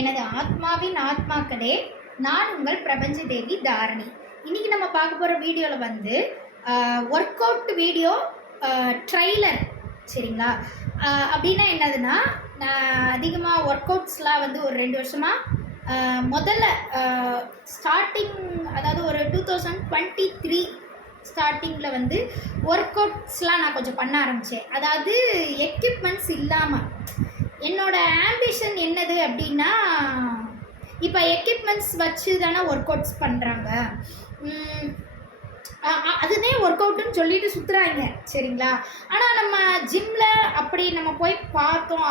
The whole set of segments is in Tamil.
எனது ஆத்மாவின் ஆத்மாக்களே, நான் உங்கள் பிரபஞ்ச தேவி தாரணி. இன்னைக்கு நம்ம பார்க்க போகிற வீடியோவில் வந்து ஒர்க் அவுட் வீடியோ ட்ரைலர். சரிங்களா? அப்படின்னா என்னதுன்னா, நான் அதிகமாக ஒர்க் அவுட்ஸ்லாம் வந்து ஒரு 2 வருஷமாக முதல்ல ஸ்டார்டிங், அதாவது ஒரு 2023 ஸ்டார்டிங்கில் வந்து ஒர்க் அவுட்ஸ்லாம் நான் கொஞ்சம் பண்ண ஆரம்பித்தேன். அதாவது எக்யூப்மெண்ட்ஸ் இல்லாமல். என்னோட ஆம்பிஷன் என்னது அப்படின்னா, இப்போ எக்யூப்மெண்ட்ஸ் வச்சு தானே ஒர்க் அவுட்ஸ் பண்ணுறாங்க. அதுவே ஒர்க் அவுட்டுன்னு சொல்லிட்டு சுற்றுறாங்க. சரிங்களா? ஆனால் நம்ம ஜிம்மில் அப்படி நம்ம போய் பார்த்தோம்,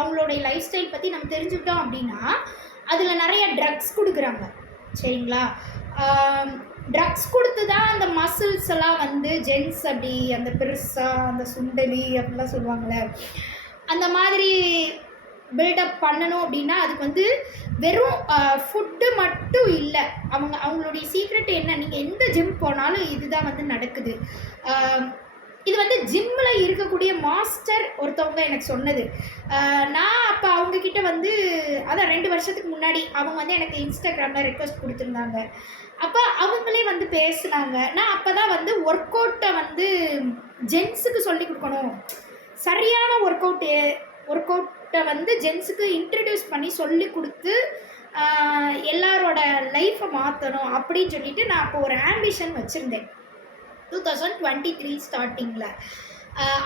அவங்களுடைய லைஃப் ஸ்டைல் பற்றி நம்ம தெரிஞ்சுக்கிட்டோம் அப்படின்னா, அதில் நிறைய ட்ரக்ஸ் கொடுக்குறாங்க. சரிங்களா? ட்ரக்ஸ் கொடுத்து தான் அந்த மசில்ஸ் எல்லாம் வந்து ஜென்ஸ் அப்படி அந்த பெருசாக அந்த சுண்டலி அப்படிலாம் சொல்லுவாங்கள்ல, அந்த மாதிரி பில்டப் பண்ணணும் அப்படின்னா அதுக்கு வந்து வெறும் ஃபுட்டு மட்டும் இல்லை. அவங்களுடைய சீக்ரெட் என்ன, நீங்கள் எந்த ஜிம் போனாலும் இதுதான் வந்து நடக்குது. இது வந்து ஜிம்மில் இருக்கக்கூடிய மாஸ்டர் ஒருத்தவங்க எனக்கு சொன்னது. நான் அப்போ அவங்கக்கிட்ட வந்து அதான் 2 வருஷத்துக்கு முன்னாடி அவங்க வந்து எனக்கு இன்ஸ்டாகிராமில் ரெக்வஸ்ட் கொடுத்துருந்தாங்க. அப்போ அவங்களே வந்து பேசுனாங்க. நான் அப்போ தான் வந்து ஒர்க் அவுட்டை வந்து ஜென்ஸுக்கு சொல்லி கொடுக்கணும், சரியான ஒர்க் அவுட்டை வந்து ஜென்ஸுக்கு இன்ட்ரடியூஸ் பண்ணி சொல்லி கொடுத்து எல்லாரோட லைஃப்பை மாற்றணும் அப்படின்னு சொல்லிட்டு நான் அப்போ ஒரு ஆம்பிஷன் வச்சுருந்தேன் 2023 ஸ்டார்டிங்கில்.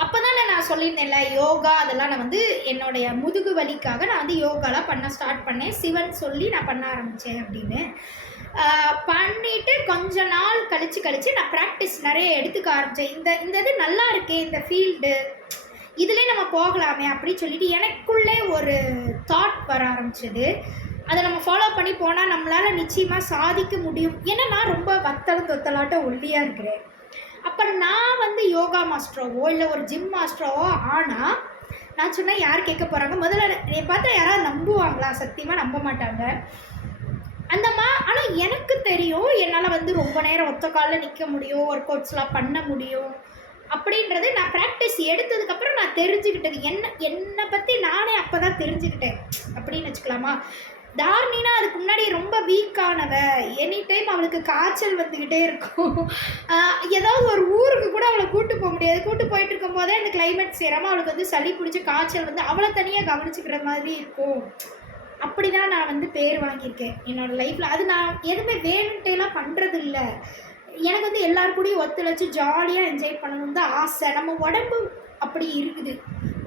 அப்போ தான் நான் சொல்லியிருந்தேன்ல, யோகா அதெல்லாம் நான் வந்து என்னுடைய முதுகு வலிக்காக நான் வந்து யோகாலாம் பண்ண ஸ்டார்ட் பண்ணேன். சிவன் சொல்லி நான் பண்ண ஆரம்பித்தேன் அப்படின்னு பண்ணிவிட்டு கொஞ்ச நாள் கழித்து நான் ப்ராக்டிஸ் நிறைய எடுத்துக்க ஆரம்பித்தேன். இந்த இது நல்லா இருக்கே, இந்த ஃபீல்டு, இதிலே நம்ம போகலாமே அப்படின்னு சொல்லிட்டு எனக்குள்ளே ஒரு தாட் வர ஆரம்பிச்சது. அதை நம்ம ஃபாலோ பண்ணி போனால் நம்மளால் நிச்சயமாக சாதிக்க முடியும். ஏன்னா நான் ரொம்ப தொத்தலாட்ட ஒல்லியாக இருக்கிறேன். அப்போ நான் வந்து யோகா மாஸ்டரோவோ இல்லை ஒரு ஜிம் மாஸ்டரோவோ ஆனால் நான் சொன்னேன், யார் கேட்க போகிறாங்க? முதல்ல என்னை பார்த்தா யாராவது நம்புவாங்களா? சத்தியமாக நம்ப மாட்டாங்க. ஆனால் எனக்கு தெரியும் என்னால் வந்து ரொம்ப நேரம் ஒத்த காலில் நிற்க முடியும், ஒர்க் அவுட்ஸ்லாம் பண்ண முடியும் அப்படின்றது நான் ப்ராக்டிஸ் எடுத்ததுக்கப்புறம் நான் தெரிஞ்சுக்கிட்டது. என்னை பற்றி நானே அப்போ தான் தெரிஞ்சுக்கிட்டேன் அப்படின்னு வச்சுக்கலாமா. தாரணினா அதுக்கு முன்னாடி ரொம்ப வீக்கானவ, எனி டைம் அவளுக்கு காய்ச்சல் வந்துக்கிட்டே இருக்கும். ஏதாவது ஒரு ஊருக்கு கூட அவளை கூட்டு போக முடியாது. கூட்டு போயிட்டு இருக்கும் போதே அந்த கிளைமேட் சேராமல் அவளுக்கு வந்து சளி பிடிச்சி காய்ச்சல் வந்து அவளை தனியாக கவனிச்சுக்கிற மாதிரி இருக்கும். அப்படி தான் நான் வந்து பேர் வாங்கியிருக்கேன் என்னோடய லைஃப்பில். அது நான் எதுவுமே வேணுன்ட்டேலாம் பண்ணுறது இல்லை. எனக்கு வந்து எல்லாருக்கூடையும் ஒத்துழைச்சி ஜாலியாக என்ஜாய் பண்ணணும் தான் ஆசை. நம்ம உடம்பு அப்படி இருக்குது,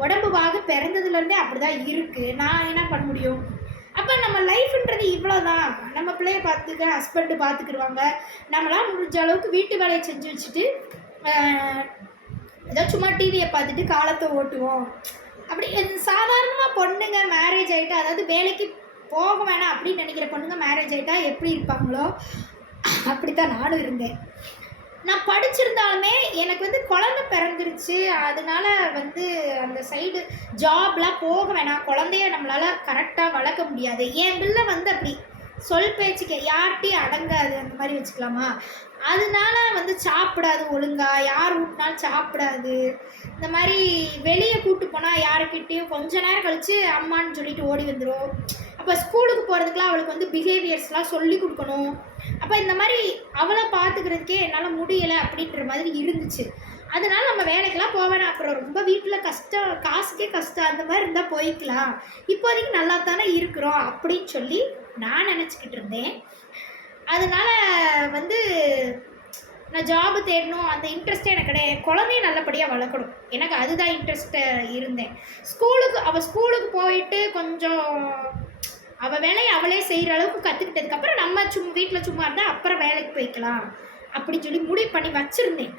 உடம்புவாக பிறந்ததுலேருந்தே அப்படி தான் இருக்குது. நான் என்ன பண்ண முடியும்? அப்போ நம்ம லைஃப்ன்றது இவ்வளோ தான். நம்ம பிள்ளைய பார்த்துக்க, ஹஸ்பண்டு பார்த்துக்கிடுவாங்க. நம்மளாம் முடிஞ்ச அளவுக்கு வீட்டு வேலையை செஞ்சு வச்சுட்டு ஏதோ சும்மா டிவியை பார்த்துட்டு காலத்தை ஓட்டுவோம். அப்படி சாதாரணமாக பொண்ணுங்க மேரேஜ் ஆகிட்டு, அதாவது வேலைக்கு போக வேணாம் அப்படின்னு நினைக்கிற பொண்ணுங்க மேரேஜ் ஆகிட்டா எப்படி இருப்பாங்களோ அப்படித்தான் நானும் இருந்தேன். நான் படிச்சிருந்தாலுமே எனக்கு வந்து குழந்தை பிறந்துருச்சு. அதனால வந்து அந்த சைடு ஜாப்லாம் போக வேணாம், குழந்தைய நம்மளால் கரெக்டாக வளர்க்க முடியாது. என் பிள்ளை வந்து அப்படி சொல் பேச்சுக்க யார்கிட்டையும் அடங்காது, அந்த மாதிரி வச்சுக்கலாமா. அதனால வந்து சாப்பிடாது ஒழுங்காக, யார் ஊட்டினாலும் சாப்பிடாது. இந்த மாதிரி வெளியே கூப்பிட்டு போனால் யாருக்கிட்டேயும் கொஞ்ச நேரம் கழித்து அம்மான்னு சொல்லிட்டு ஓடி வந்துடும். அப்போ ஸ்கூலுக்கு போகிறதுக்குலாம் அவளுக்கு வந்து பிஹேவியர்ஸ்லாம் சொல்லி கொடுக்கணும். அப்போ இந்த மாதிரி அவளை பார்த்துக்கிறதுக்கே என்னால் முடியலை அப்படின்ற மாதிரி இருந்துச்சு. அதனால் நம்ம வேலைக்கெல்லாம் போவேன். அப்புறம் ரொம்ப வீட்டில் கஷ்டம், காசுக்கே கஷ்டம், அந்த மாதிரி இருந்தால் போய்க்கலாம், இப்போதைக்கு நல்லா தானே இருக்கிறோம் அப்படின்னு சொல்லி நான் நினச்சிக்கிட்டு இருந்தேன். அதனால் வந்து நான் ஜாபு தேடணும் அந்த இன்ட்ரெஸ்ட்டே எனக்கு கிடையாது. குழந்தைய நல்லபடியாக வளர்க்கணும், எனக்கு அதுதான் இன்ட்ரெஸ்ட்டை இருந்தேன். அவள் ஸ்கூலுக்கு போயிட்டு கொஞ்சம் அவள் வேலையை அவளே செய்கிற அளவுக்கு கற்றுக்கிட்டதுக்கப்புறம் நம்ம வீட்டில் சும்மா இருந்தால் அப்புறம் வேலைக்கு போய்க்கலாம் அப்படின்னு சொல்லி முடிவு பண்ணி வச்சுருந்தேன்.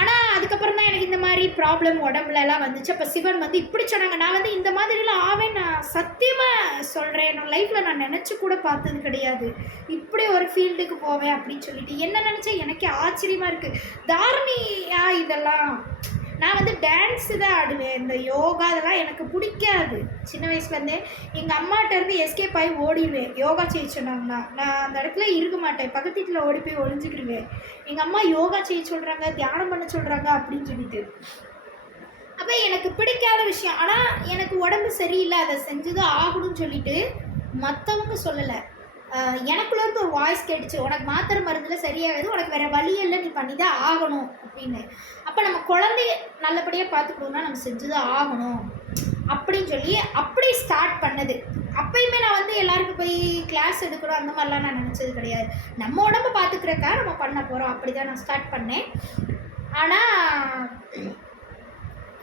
ஆனால் அதுக்கப்புறம் தான் எனக்கு இந்த மாதிரி ப்ராப்ளம் உடம்புலலாம் வந்துச்சு. அப்போ சிவன் வந்து இப்படி சொன்னாங்க. நான் வந்து இந்த மாதிரிலாம் ஆவேன், நான் சத்தியமாக சொல்கிறேன், என்னோடய லைஃப்பில் நான் நினச்சி கூட பார்த்தது கிடையாது இப்படி ஒரு ஃபீல்டுக்கு போவேன் அப்படின்னு சொல்லிட்டு. என்ன நினச்சேன், எனக்கே ஆச்சரியமாக இருக்குது. தாரணியா இதெல்லாம் நான் வந்து டான்ஸு தான் ஆடுவேன். இந்த யோகா இதெல்லாம் எனக்கு பிடிக்காது. சின்ன வயசுலேருந்தே எங்கள் அம்மாட்டேருந்து எஸ்கேப் ஆகி ஓடிடுவேன். யோகா செய்ய சொன்னாங்கன்னா நான் அந்த இடத்துல இருக்க மாட்டேன், பக்கத்து வீட்டில் ஓடி போய் ஒழிஞ்சிக்கிடுவேன். எங்கள் அம்மா யோகா செய்ய சொல்கிறாங்க, தியானம் பண்ண சொல்கிறாங்க அப்படின்னு சொல்லிட்டு. அப்போ எனக்கு பிடிக்காத விஷயம். ஆனால் எனக்கு உடம்பு சரியில்லை, அதை செஞ்சுதான் ஆகணும்னு சொல்லிட்டு மற்றவங்க சொல்லலை, எனக்குள்ள இருந்து ஒரு வாய்ஸ் கேட்டுச்சு, உனக்கு மாத்திரை மருந்தில் சரியாகுது, உனக்கு வேறு வழி இல்லை, நீ பண்ணி தான் ஆகணும் அப்படின்னு. அப்போ நம்ம குழந்தைய நல்லபடியாக பார்த்துக்கணுன்னா நம்ம செஞ்சு தான் ஆகணும் அப்படின்னு சொல்லி அப்படி ஸ்டார்ட் பண்ணது. அப்பயுமே நான் வந்து எல்லாருக்கும் போய் கிளாஸ் எடுக்கணும் அந்த மாதிரிலாம் நான் நினச்சது கிடையாது. நம்ம உடம்பை பார்த்துக்கிறக்கா நம்ம பண்ண போகிறோம், அப்படி தான் நான் ஸ்டார்ட் பண்ணேன். ஆனால்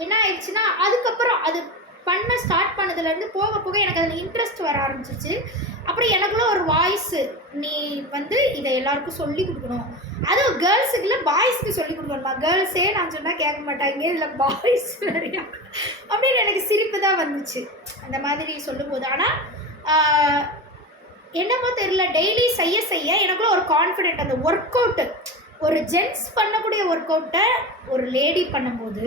என்ன ஆயிடுச்சுன்னா, அதுக்கப்புறம் அது பண்ண ஸ்டார்ட் பண்ணதுலேருந்து போக போக எனக்கு அதில் இன்ட்ரெஸ்ட் வர ஆரம்பிச்சிச்சு. அப்புறம் எனக்குள்ள ஒரு வாய்ஸு, நீ வந்து இதை எல்லாருக்கும் சொல்லி கொடுக்கணும், அதுவும் கேர்ள்ஸுக்கு இல்லை பாய்ஸுக்கு சொல்லி கொடுக்கணுமா, கேர்ள்ஸே நான் சொன்னால் கேட்க மாட்டாங்க, இல்லை பாய்ஸ் நிறையா அப்படின்னு எனக்கு சிரிப்பு தான் வந்துச்சு அந்த மாதிரி சொல்லும்போது. ஆனால் என்னமோ தெரியல, டெய்லி செய்ய செய்ய எனக்குள்ள ஒரு கான்ஃபிடென்ட், அந்த ஒர்க் அவுட்டு, ஒரு ஜென்ட்ஸ் பண்ணக்கூடிய ஒர்க் அவுட்டை ஒரு லேடி பண்ணும்போது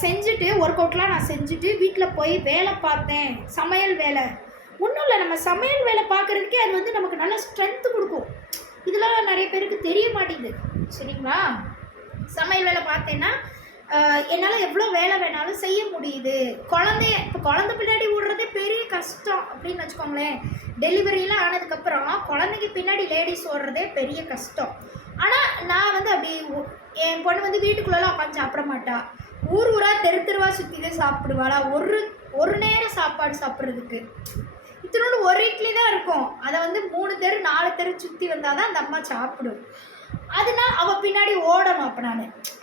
செஞ்சுட்டு, ஒர்க் அவுட்லாம் நான் செஞ்சுட்டு வீட்டில் போய் வேலை பார்த்தேன். சமையல் வேலை ஒன்றும் இல்லை, நம்ம சமையல் வேலை பார்க்குறதுக்கே அது வந்து நமக்கு நல்ல ஸ்ட்ரென்த்து கொடுக்கும். இதெல்லாம் நிறைய பேருக்கு தெரிய மாட்டேங்குது, சரிங்களா? சமையல் வேலை பார்த்தேன்னா என்னால் எவ்வளோ வேலை வேணாலும் செய்ய முடியுது. இப்போ குழந்தை பின்னாடி ஓடுறதே பெரிய கஷ்டம் அப்படின்னு வச்சுக்கோங்களேன். டெலிவரிலாம் ஆனதுக்கப்புறம் குழந்தைக்கு பின்னாடி லேடிஸ் ஓடுறதே பெரிய கஷ்டம். ஆனால் நான் வந்து அப்படி, என் பொண்ணு வந்து வீட்டுக்குள்ளெல்லாம் உட்காந்து சாப்பிட மாட்டா, ஊர் ஊராக தெரு தெருவாக சுற்றி தான் சாப்பிடுவாளா. ஒரு நேரம் சாப்பாடு சாப்பிட்றதுக்கு இத்தனோடு ஒரு இட்லி தான் இருக்கும், அதை வந்து 3 தெரு 4 தெரு சுற்றி வந்தால் தான் அந்த அம்மா சாப்பிடும். அதனால் அவள் பின்னாடி ஓடணும். அப்போ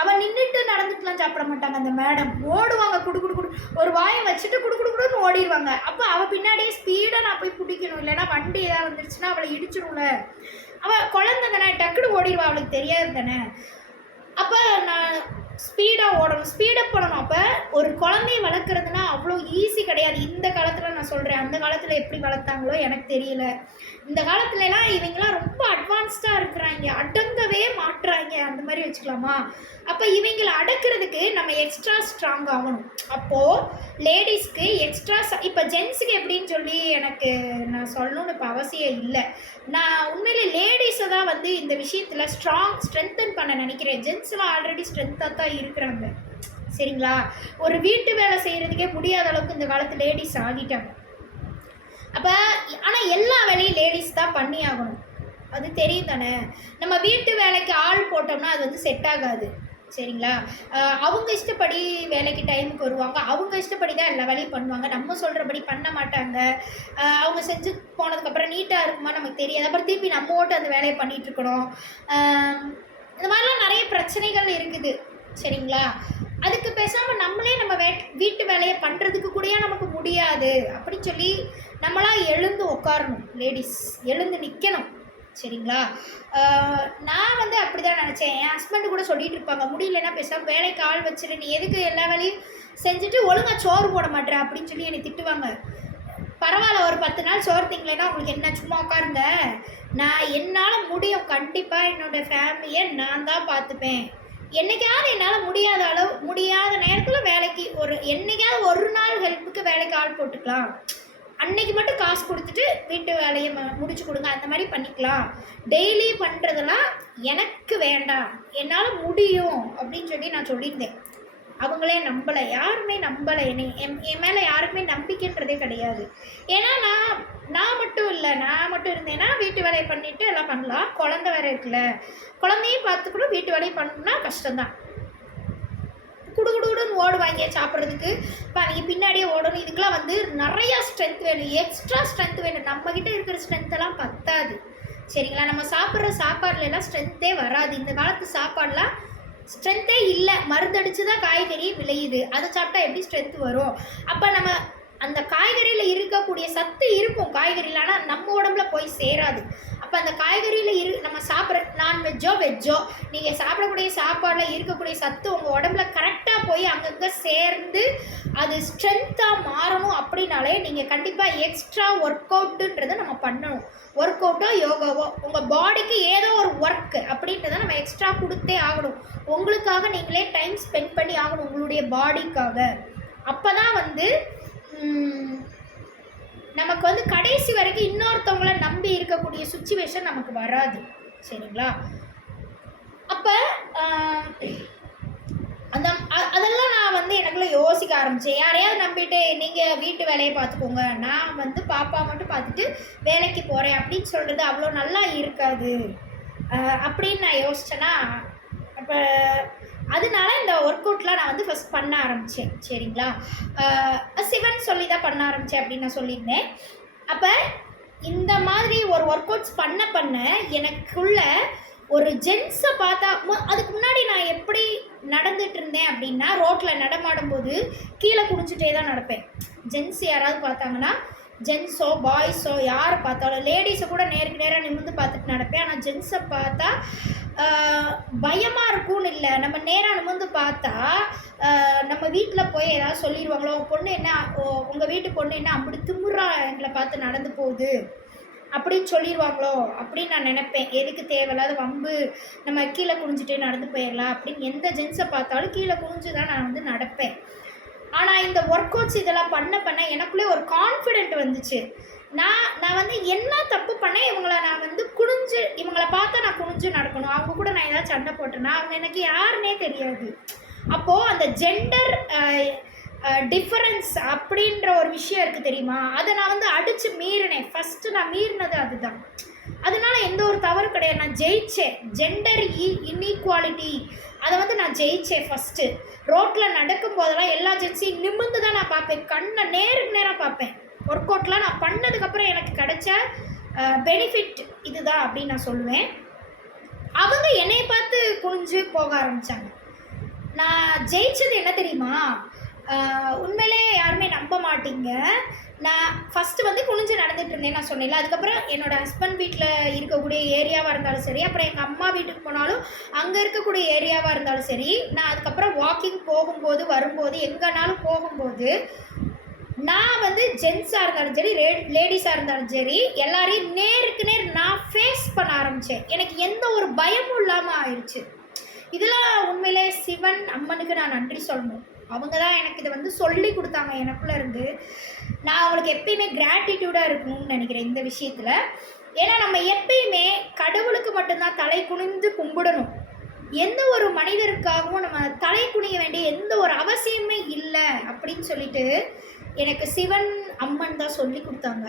அவள் நின்றுட்டு நடந்துட்டுலாம் சாப்பிட மாட்டாங்க, அந்த மேடம் ஓடுவாங்க, குடு ஒரு வாயை வச்சுட்டு குடுன்னு ஓடிடுவாங்க. அப்போ அவள் பின்னாடியே ஸ்பீடாக நான் போய் பிடிக்கணும், இல்லைன்னா வண்டி ஏதாவது வந்துருச்சுன்னா அவளை இடிச்சிடும்ல. அவள் குழந்தை தானே, டக்குன்னு ஓடிடுவா, அவளுக்கு தெரியாது தானே. அப்போ நான் ஸ்பீடாக ஓடணும், ஸ்பீடப் பண்ணணும். அப்போ ஒரு குழந்தைய வளர்க்குறதுனா அவ்வளோ ஈஸி கிடையாது. இந்த காலத்தில் நான் சொல்கிறேன், அந்த காலத்தில் எப்படி வளர்த்தாங்களோ எனக்கு தெரியல. இந்த காலத்துலலாம் இவங்களாம் ரொம்ப அட்வான்ஸ்டாக இருக்கிறாங்க, அடங்கவே மாட்டுறாங்க, அந்த மாதிரி வச்சுக்கலாமா. அப்போ இவங்களை அடக்கிறதுக்கு நம்ம எக்ஸ்ட்ரா ஸ்ட்ராங் ஆகணும். அப்போது லேடிஸ்க்கு எக்ஸ்ட்ரா இப்போ ஜென்ஸுக்கு எப்படின்னு சொல்லி எனக்கு நான் சொல்லணும்னு இப்போ அவசியம் இல்லை. நான் உண்மையிலே லேடிஸை தான் வந்து இந்த விஷயத்தில் ஸ்ட்ரென்தன் பண்ண நினைக்கிறேன். ஜென்ஸ்லாம் ஆல்ரெடி ஸ்ட்ரென்த்தாக தான் இருக்கிறாங்க, சரிங்களா? ஒரு வீட்டு வேலை செய்கிறதுக்கே முடியாத அளவுக்கு இந்த காலத்து லேடிஸ் ஆகிட்டாங்க. அப்போ ஆனால் எல்லா வேலையும் லேடிஸ் தான் பண்ணி ஆகணும், அது தெரியும் தானே. நம்ம வீட்டு வேலைக்கு ஆள் போட்டோம்னா அது வந்து செட் ஆகாது, சரிங்களா? அவங்க இஷ்டப்படி வேலைக்கு டைமுக்கு வருவாங்க, அவங்க இஷ்டப்படி தான் எல்லா வேலையும் பண்ணுவாங்க, நம்ம சொல்கிறபடி பண்ண மாட்டாங்க. அவங்க செஞ்சு போனதுக்கப்புறம் நீட்டாக இருக்குமா நமக்கு தெரியாது, அப்புறம் திருப்பி நம்ம ஓட்டு அந்த வேலையை பண்ணிகிட்ருக்கணும். இந்த மாதிரிலாம் நிறைய பிரச்சனைகள் இருக்குது, சரிங்களா? அதுக்கு பேசாமல் நம்மளே நம்ம வீட்டு வேலையை பண்ணுறதுக்கு கூடயா நமக்கு முடியாது அப்படின்னு சொல்லி நம்மளாம் எழுந்து உட்காரணும், லேடிஸ் எழுந்து நிற்கணும், சரிங்களா? நான் வந்து அப்படி தான் நினச்சேன். என் ஹஸ்பண்டு கூட சொல்லிகிட்டு இருப்பாங்க, முடியலன்னா பேசாமல் வேலைக்கு ஆள் வச்சிரு, நீ எதுக்கு எல்லா வேலையும் செஞ்சுட்டு ஒழுங்காக சோறு போட மாட்டேற அப்படின்னு சொல்லி என்னை திட்டுவாங்க. பரவாயில்ல, ஒரு 10 நாள் சோறு திங்கலைன்னா உங்களுக்கு என்ன, சும்மா உட்காருங்க, நான் என்னால் முடியும், கண்டிப்பாக என்னோடய ஃபேமிலியை நான் தான் பார்த்துப்பேன். என்றைக்காவது என்னால் முடியாத நேரத்தில் வேலைக்கு என்றைக்காவது ஒரு நாள் ஹெல்ப்புக்கு வேலைக்கு ஆள் போட்டுக்கலாம், அன்னைக்கு மட்டும் காசு கொடுத்துட்டு வீட்டு வேலையை முடிச்சு கொடுங்க, அந்த மாதிரி பண்ணிக்கலாம். டெய்லி பண்ணுறதெல்லாம் எனக்கு வேண்டாம், என்னால் முடியும் அப்படின்னு சொல்லி நான் சொல்லியிருந்தேன். அவங்களே நம்பலை, யாருமே நம்பலை, என் மேலே யாருக்குமே நம்பிக்கைன்றதே கிடையாது. ஏன்னா நான் மட்டும் இருந்தேன்னா வீட்டு வேலையை பண்ணிவிட்டு எல்லாம் பண்ணலாம். குழந்தை வேறு இருக்குல்ல, குழந்தையும் பார்த்துக்கணும், வீட்டு வேலையை பண்ணணும்னா கஷ்டம்தான். குடுன்னு ஓடுவாங்க சாப்பிட்றதுக்கு, இப்போ அவங்க பின்னாடியே ஓடணும். இதுக்கெலாம் வந்து நிறையா ஸ்ட்ரென்த் வேணும், எக்ஸ்ட்ரா ஸ்ட்ரென்த் வேணும். நம்மக்கிட்ட இருக்கிற ஸ்ட்ரென்த்தெல்லாம் பத்தாது, சரிங்களா? நம்ம சாப்பிட்ற சாப்பாடுலாம் ஸ்ட்ரென்த்தே வராது. இந்த காலத்து சாப்பாடெலாம் ஸ்ட்ரென்த்தே இல்லை, மருந்தடிச்சு தான் காய்கறி விளையுது, அதை சாப்பிட்டா எப்படி ஸ்ட்ரென்த் வரும்? அப்போ நம்ம அந்த காய்கறியில் இருக்கக்கூடிய சத்து இருக்கும் காய்கறியில், ஆனால் நம்ம உடம்புல போய் சேராது. அப்போ அந்த காய்கறியில் நம்ம சாப்பிட்ற நான்வெஜ்ஜோ வெஜ்ஜோ நீங்கள் சாப்பிடக்கூடிய சாப்பாடில் இருக்கக்கூடிய சத்து உங்கள் உடம்புல கரெக்டாக போய் அங்கங்கே சேர்ந்து அது ஸ்ட்ரென்த்தாக மாறணும். அப்படின்னாலே நீங்கள் கண்டிப்பாக எக்ஸ்ட்ரா ஒர்க் அவுட்டுன்றதை நம்ம பண்ணணும். ஒர்க் அவுட்டோ யோகாவோ உங்கள் பாடிக்கு ஏதோ ஒரு ஒர்க் அப்படின்றத நம்ம எக்ஸ்ட்ரா கொடுத்தே ஆகணும். உங்களுக்காக நீங்களே டைம் ஸ்பெண்ட் பண்ணி ஆகணும், உங்களுடைய பாடிக்காக. அப்போ தான் வந்து நமக்கு வந்து கடைசி வரைக்கும் இன்னொருத்தவங்கள நம்பி இருக்கக்கூடிய சுச்சுவேஷன் நமக்கு வராது, சரிங்களா? அப்போ அந்த அதெல்லாம் நான் வந்து எனக்குள்ள யோசிக்க ஆரம்பித்தேன். யாரையாவது நம்பிட்டு நீங்கள் வீட்டு வேலையை பார்த்துக்கோங்க, நான் வந்து பாப்பா மட்டும் பார்த்துட்டு வேலைக்கு போகிறேன் அப்படின்னு சொல்கிறது அவ்வளோ நல்லா இருக்காது அப்படின்னு நான் யோசித்தேன்னா, அப்போ அதனால இந்த ஒர்க் அவுட்லாம் நான் வந்து ஃபஸ்ட் பண்ண ஆரம்பித்தேன். சரிங்களா, சிவன் சொல்லி தான் பண்ண ஆரம்பித்தேன் அப்படின்னு நான் சொல்லியிருந்தேன். அப்போ இந்த மாதிரி ஒரு ஒர்க் அவுட்ஸ் பண்ண பண்ண எனக்குள்ள ஒரு ஜென்ஸை பார்த்தா அதுக்கு முன்னாடி நான் எப்படி நடந்துட்டு இருந்தேன் அப்படின்னா, ரோட்டில் நடமாடும் போது கீழே குடிச்சிட்டே தான் நடப்பேன். ஜென்ஸ் யாராவது பார்த்தாங்கன்னா, ஜென்ஸோ பாய்ஸோ யாரை பார்த்தாலும், லேடிஸை கூட நேருக்கு நேராக நிமிர்ந்து பார்த்துட்டு நடப்பேன். ஆனால் ஜென்ஸை பார்த்தா பயமாக இருக்கும்னு இல்லை, நம்ம நேராக நிமிர்ந்து பார்த்தா நம்ம வீட்டில் போய் ஏதாவது சொல்லிடுவாங்களோ, பொண்ணு என்ன உங்கள் வீட்டு பொண்ணு என்ன அப்படி திமுறா எங்களை பார்த்து நடந்து போகுது அப்படின்னு சொல்லிடுவாங்களோ அப்படின்னு நான் நினைப்பேன். எதுக்கு தேவையில்லாத வம்பு, நம்ம கீழே குனிஞ்சிட்டே நடந்து போயிடலாம் அப்படின்னு எந்த ஜென்ஸை பார்த்தாலும் கீழே குனிஞ்சு தான் நான் வந்து நடப்பேன். ஆனால் இந்த ஒர்க் அவுட்ஸ் இதெல்லாம் பண்ண பண்ண எனக்குள்ளே ஒரு கான்ஃபிடென்ட் வந்துச்சு. நான் வந்து என்ன தப்பு பண்ணேன், நான் வந்து இவங்கள பார்த்தா நான் குனிஞ்சு நடக்கணும், அவங்க கூட நான் ஏதாவது சண்டை போட்டேன்னா அவங்க எனக்கு யாருன்னே தெரியாது. அப்போது அந்த ஜெண்டர் டிஃபரன்ஸ் அப்படின்ற ஒரு விஷயம் இருக்குது தெரியுமா, அதை நான் வந்து அடித்து மீறினேன். ஃபஸ்ட்டு நான் மீறினது அதுதான். அதனால எந்த ஒரு தவறு கிடையாது, நான் ஜெயித்தேன். ஜெண்டர் இன்இக்வாலிட்டி அதை வந்து நான் ஜெயித்தேன். ஃபஸ்ட்டு ரோட்டில் நடக்கும் போதெல்லாம் எல்லா ஜென்ஸையும் நிமிர்ந்து தான் நான் பார்ப்பேன், கண்ணை நேருக்கு நேராக பார்ப்பேன். ஒர்க் அவுட்லாம் நான் பண்ணதுக்கப்புறம் எனக்கு கிடைச்ச பெனிஃபிட் இதுதான் அப்படின்னு நான் சொல்லுவேன். அவங்க என்னை பார்த்து குனிஞ்சு போக ஆரம்பித்தாங்க. நான் ஜெயித்தது என்ன தெரியுமா, உண்மையிலே யாருமே நம்ப மாட்டீங்க. நான் ஃபஸ்ட்டு வந்து குனிஞ்சு நடந்துட்டு இருந்தேன் நான் சொன்னேன்ல. அதுக்கப்புறம் என்னோடய ஹஸ்பண்ட் வீட்டில் இருக்கக்கூடிய ஏரியாவாக இருந்தாலும் சரி, அப்புறம் எங்கள் அம்மா வீட்டுக்கு போனாலும் அங்கே இருக்கக்கூடிய ஏரியாவாக இருந்தாலும் சரி, நான் அதுக்கப்புறம் வாக்கிங் போகும்போது வரும்போது எங்கேனாலும் போகும்போது நான் வந்து ஜென்ஸாக இருந்தாலும் சரி லேடிஸாக இருந்தாலும் சரி எல்லாரையும் நேருக்கு நேர் நான் ஃபேஸ் பண்ண ஆரம்பித்தேன். எனக்கு எந்த ஒரு பயமும் இல்லாமல் ஆயிடுச்சு. இதெல்லாம் உண்மையிலே சிவன் அம்மனுக்கு நான் நன்றி சொல்லணும். அவங்க தான் எனக்கு இதை வந்து சொல்லி கொடுத்தாங்க எனக்குள்ளே இருந்து. நான் அவங்களுக்கு எப்பயுமே கிராட்டிடியூடாக இருக்கணும்னு நினைக்கிறேன் இந்த விஷயத்தில். ஏன்னா நம்ம எப்பயுமே கடவுளுக்கு மட்டும்தான் தலை குனிந்து கும்பிடணும். எந்த ஒரு மனிதருக்காகவும் நம்ம தலை குனிய வேண்டிய எந்த ஒரு அவசியமே இல்லை அப்படின்னு சொல்லிட்டு எனக்கு சிவன் அம்மன் தான் சொல்லி கொடுத்தாங்க.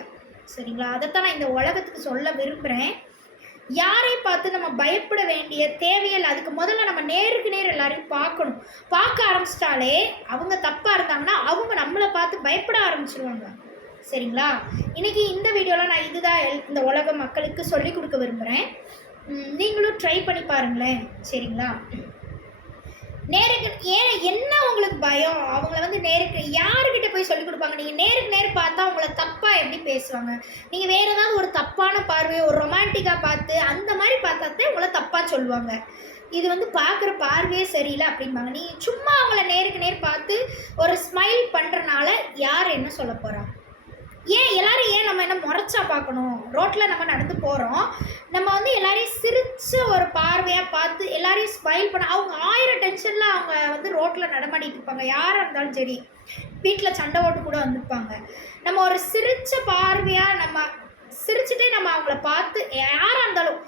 சரிங்களா, அதைத்தான் நான் இந்த உலகத்துக்கு சொல்ல விரும்புகிறேன். யாரை பார்த்து நம்ம பயப்பட வேண்டிய தேவையில்லை. அதுக்கு முதல்ல நம்ம நேருக்கு நேர் எல்லாரையும் பார்க்கணும். பார்க்க ஆரம்பிச்சிட்டாலே அவங்க தப்பாக இருந்தாங்கன்னா அவங்க நம்மளை பார்த்து பயப்பட ஆரம்பிச்சிருவாங்க. சரிங்களா, இன்றைக்கி இந்த வீடியோவில் நான் இதுதான் இந்த உலக மக்களுக்கு சொல்லி கொடுக்க விரும்புகிறேன். நீங்களும் ட்ரை பண்ணி பாருங்களேன். சரிங்களா, நேருக்கு என்ன உங்களுக்கு பயம், அவங்கள வந்து நேருக்கு யாருக்கிட்ட போய் சொல்லிக் கொடுப்பாங்க. நீங்கள் நேருக்கு நேர் பார்த்தா அவங்கள தப்பாக எப்படி பேசுவாங்க. நீங்கள் வேறு ஏதாவது ஒரு தப்பான பார்வையை ஒரு ரொமான்டிக்காக பார்த்து அந்த மாதிரி பார்த்தாத்தான் உங்களை தப்பாக சொல்லுவாங்க. இது வந்து பார்க்குற பார்வையே சரியில்லை அப்படிம்பாங்க. நீங்கள் சும்மா அவங்கள நேருக்கு நேர் பார்த்து ஒரு ஸ்மைல் பண்ணுறனால யார் என்ன சொல்ல போகிறா? எல்லாரும் நம்ம என்ன முறைச்சா பார்க்கணும்? ரோட்டில் நம்ம நடந்து போகிறோம், நம்ம வந்து எல்லாரையும் சிரித்து ஒரு பார்வையாக பார்த்து எல்லாரையும் ஸ்மைல் பண்ண அவங்க 1000 டென்ஷனில் அவங்க வந்து ரோட்டில் நடமாடிட்டு இருப்பாங்க. யாராக இருந்தாலும் சரி, வீட்டில் சண்டை ஓட்டு கூட வந்துருப்பாங்க. நம்ம ஒரு சிரித்த பார்வையாக நம்ம சிரிச்சுட்டே நம்ம அவங்கள பார்த்து யாராக இருந்தாலும்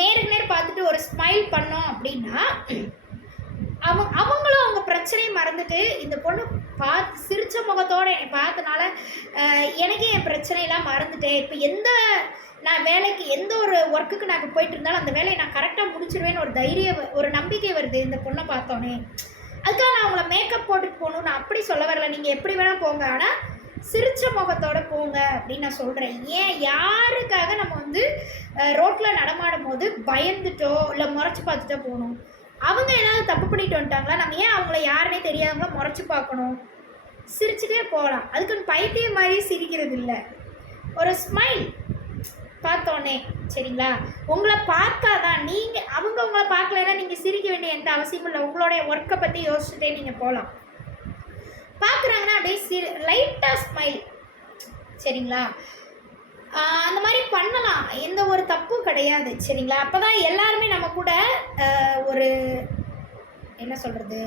நேருக்கு நேர் பார்த்துட்டு ஒரு ஸ்மைல் பண்ணோம் அப்படின்னா அவங்களும் அவங்க பிரச்சனையை மறந்துட்டு இந்த பொண்ணு பார்த்து சிரித்த முகத்தோடு என்னை பார்த்தனால எனக்கே என் பிரச்சனையெல்லாம் மறந்துட்டேன். இப்போ நான் வேலைக்கு எந்த ஒரு ஒர்க்குக்கு நான் போயிட்டு இருந்தாலும் அந்த வேலையை நான் கரெக்டாக முடிச்சிடுவேன்னு ஒரு நம்பிக்கை வருது இந்த பொண்ணை பார்த்தோன்னே. அதுக்காக நான் அவங்கள மேக்கப் போட்டுட்டு போகணும் நான் அப்படி சொல்ல வரல. நீங்கள் எப்படி வேணால் போங்க, ஆனால் சிரித்த முகத்தோடு போங்க அப்படின்னு நான் சொல்கிறேன். யாருக்காக நம்ம வந்து ரோட்டில் நடமாடும் போது பயந்துட்டோ இல்லை முறைச்சி பார்த்துட்டோ போகணும்? அவங்க ஏதாவது தப்பு பண்ணிட்டு வந்துட்டாங்களா, நம்ம அவங்கள யாருன்னே தெரியாதவங்கள முறைச்சி பார்க்கணும்? சிரிச்சுட்டே போகலாம். அதுக்குன்னு பைத்தியம் மாதிரி சிரிக்கிறது இல்லை, ஒரு ஸ்மைல் பார்த்தோன்னே. சரிங்களா, உங்களை பார்த்தாதான் அவங்க உங்களை பார்க்கலன்னா நீங்கள் சிரிக்க வேண்டிய எந்த அவசியமும் இல்லை. உங்களுடைய ஒர்க்கை பற்றி யோசிச்சுட்டே நீங்கள் போகலாம். பார்க்குறாங்கன்னா அப்படியே லைட்டாக ஸ்மைல். சரிங்களா, அந்த மாதிரி பண்ணலாம், எந்த ஒரு தப்பும் கிடையாது. சரிங்களா, அப்போ தான் எல்லாருமே நம்ம கூட ஒரு என்ன சொல்கிறது,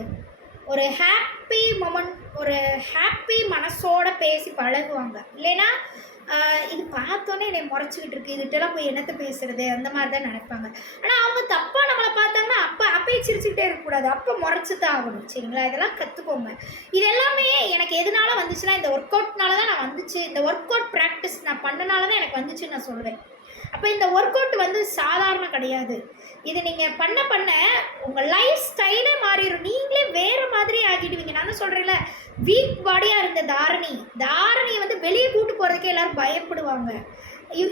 ஒரு ஹாப்பி மொமெண்ட், ஒரு ஹாப்பி மனசோட பேசி பழகுவாங்க. இல்லைன்னா இது பார்த்தோன்னே என்னை முறைச்சிக்கிட்டு இருக்கு, இதுகிட்டலாம் போய் என்னத்தை பேசுறது, அந்த மாதிரி தான் நினைப்பாங்க. ஆனால் அவங்க தப்பாக நம்மளை பார்த்தாங்கன்னா அப்போ சிரிச்சுக்கிட்டே இருக்கக்கூடாது, அப்போ முறைச்சி தான் ஆகணும். சரிங்களா? இதெல்லாம் கற்றுக்கோங்க. இது எல்லாமே எனக்கு எதனால வந்துச்சுன்னா இந்த ஒர்க் அவுட்னால தான் நான் வந்துச்சு. இந்த ஒர்க் அவுட் ப்ராக்டிஸ் நான் பண்ணனால தான் எனக்கு வந்துச்சுன்னு நான் சொல்வேன். அப்போ இந்த ஒர்க் அவுட் வந்து சாதாரண கிடையாது. இது நீங்கள் பண்ண பண்ண உங்கள் லைஃப் ஸ்டைலே மாறிடும். நீங்களே வேறு மாதிரி ஆகிடுவீங்க. நான் தான் சொல்கிறேன்ல, வீக் பாடியாக இருந்த தாரணியை வந்து வெளியே கூட்டு போகிறதுக்கே எல்லோரும் பயப்படுவாங்க.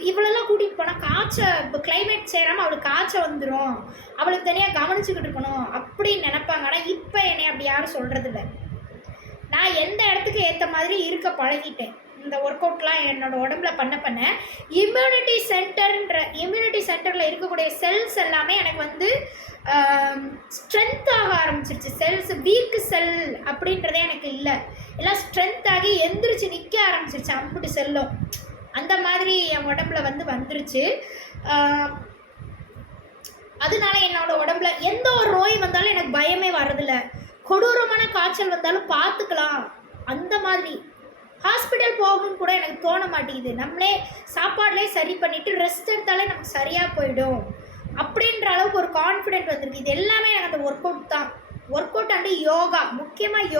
இவ்வளோலாம் கூட்டிகிட்டு போனால் இப்போ கிளைமேட் சேராமல் அவளுக்கு காய்ச்சல் வந்துடும், அவளுக்கு தனியாக கவனிச்சுக்கிட்டு இருக்கணும் அப்படின்னு நினைப்பாங்க. ஆனால் இப்போ என்னை அப்படி யாரும் சொல்கிறதில்ல. நான் எந்த இடத்துக்கு ஏற்ற மாதிரி இருக்க பழகிட்டேன். இந்த ஒர்க் அவுட்லாம் என்னோடய உடம்புல பண்ண இம்யூனிட்டி சென்டரில் இருக்கக்கூடிய செல்ஸ் எல்லாமே எனக்கு வந்து ஸ்ட்ரென்த் ஆக ஆரம்பிச்சிருச்சு. செல்ஸ் வீக்கு செல் அப்படின்றதே எனக்கு இல்லை, எல்லாம் ஸ்ட்ரென்த் ஆகி எந்திரிச்சு நிற்க ஆரம்பிச்சிருச்சு. அம்புட்டு செல்லும் அந்த மாதிரி என் உடம்புல வந்துருச்சு. அதனால என்னோடய உடம்புல எந்த ஒரு நோய் வந்தாலும் எனக்கு பயமே வர்றதில்ல. கொடூரமான காய்ச்சல் வந்தாலும் பார்த்துக்கலாம். அந்த மாதிரி ஹாஸ்பிட்டல் போகணும்னு கூட எனக்கு தோண மாட்டேங்குது. நம்மளே சாப்பாடுலேயே சரி பண்ணிவிட்டு ரெஸ்ட் எடுத்தாலே நமக்கு சரியாக போயிடும் அப்படின்ற அளவுக்கு ஒரு கான்ஃபிடென்ட் வந்திருக்கு. இது எல்லாமே எனக்கு அந்த ஒர்க் அவுட் தான். ஒர்க் அவுட் அண்டு யோகா, முக்கியமாக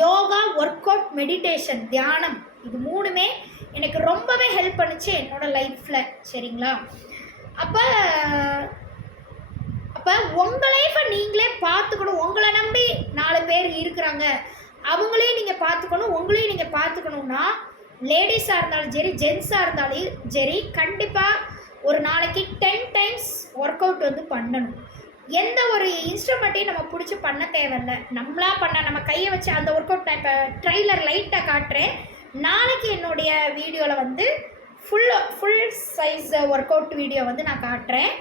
யோகா ஒர்க் அவுட், மெடிடேஷன், தியானம், இது மூணுமே எனக்கு ரொம்பவே ஹெல்ப் பண்ணுச்சு என்னோடய லைஃப்பில். சரிங்களா? அப்போ உங்கள் லைஃப்பை நீங்களே பார்த்துக்கணும். உங்களை நம்பி 4 பேர் இருக்கிறாங்க, அவங்களையும் நீங்கள் பார்த்துக்கணும், உங்களையும் நீங்கள் பார்த்துக்கணுன்னா லேடிஸாக இருந்தாலும் சரி, ஜென்ஸாக இருந்தாலும் சரி, கண்டிப்பாக ஒரு நாளைக்கு 10 டைம்ஸ் ஒர்க் அவுட் வந்து பண்ணணும். எந்த ஒரு இன்ஸ்ட்ருமெண்ட்டையும் நம்ம பிடிச்சி பண்ண தேவையில்லை, நம்மளாக பண்ண நம்ம கையை வச்சு அந்த ஒர்க் அவுட் நான் இப்போ ட்ரைலர் லைட்டாக காட்டுறேன். நாளைக்கு என்னுடைய வீடியோவில் வந்து full size work out video வந்து நான் காட்டுறேன்.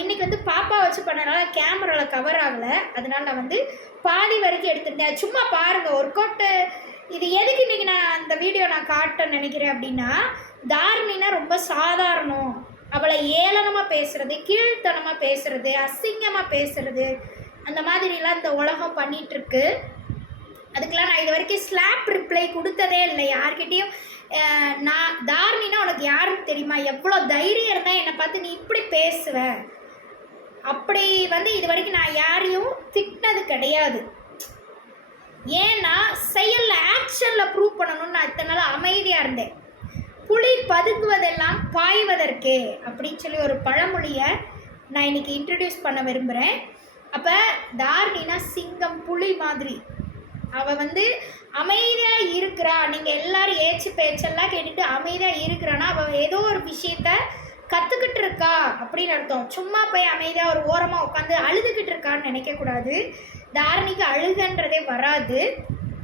இன்றைக்கி வந்து பாப்பா வச்சு பண்ணனால கேமராவில் கவர் ஆகலை, அதனால் நான் வந்து பாதி வரைக்கும் எடுத்துருந்தேன். சும்மா பாருங்கள் ஒர்க் அவுட்டு. இது எதுக்கு இன்றைக்கி நான் அந்த வீடியோ நான் காட்ட நினைக்கிறேன் அப்படின்னா, தாரணினா ரொம்ப சாதாரணம், அவளை ஏளனமாக பேசுகிறது, கீழ்த்தனமாக பேசுகிறது, அசிங்கமாக பேசுகிறது, அந்த மாதிரிலாம் இந்த உலகம் பண்ணிகிட்ருக்கு. அதுக்கெலாம் நான் இது வரைக்கும் ஸ்லாப் ரிப்ளை கொடுத்ததே இல்லை யார்கிட்டையும். நான் தாரணினா உனக்கு யாருன்னு தெரியுமா, எவ்வளோ தைரியம் இருந்தால் என்னை பார்த்து நீ இப்படி பேசுவ அப்படி வந்து இது வரைக்கும் நான் யாரையும் திட்டினது கிடையாது. ஏன்னா செயலில் ஆக்ஷனில் ப்ரூவ் பண்ணணும்னு நான் இத்தனை நாள் அமைதியாக இருந்தேன். புலி பதுங்குவதெல்லாம் பாய்வதற்கே அப்படின்னு சொல்லி ஒரு பழமொழியை நான் இன்றைக்கி இன்ட்ரடியூஸ் பண்ண விரும்புகிறேன். அப்போ தாரணினா சிங்கம், புலி மாதிரி. அவள் வந்து அமைதியாக இருக்கிறா. நீங்கள் எல்லோரும் ஏச்சு பேச்செல்லாம் கேட்டுட்டு அமைதியாக இருக்கிறான்னா அவள் ஏதோ ஒரு விஷயத்த கற்றுக்கிட்டு இருக்கா அப்படின்னு அர்த்தம். சும்மா போய் அமைதியாக ஒரு ஓரமாக உட்காந்து அழுதுகிட்டு இருக்கான்னு நினைக்கக்கூடாது. தாரணிக்கு அழுகன்றதே வராது.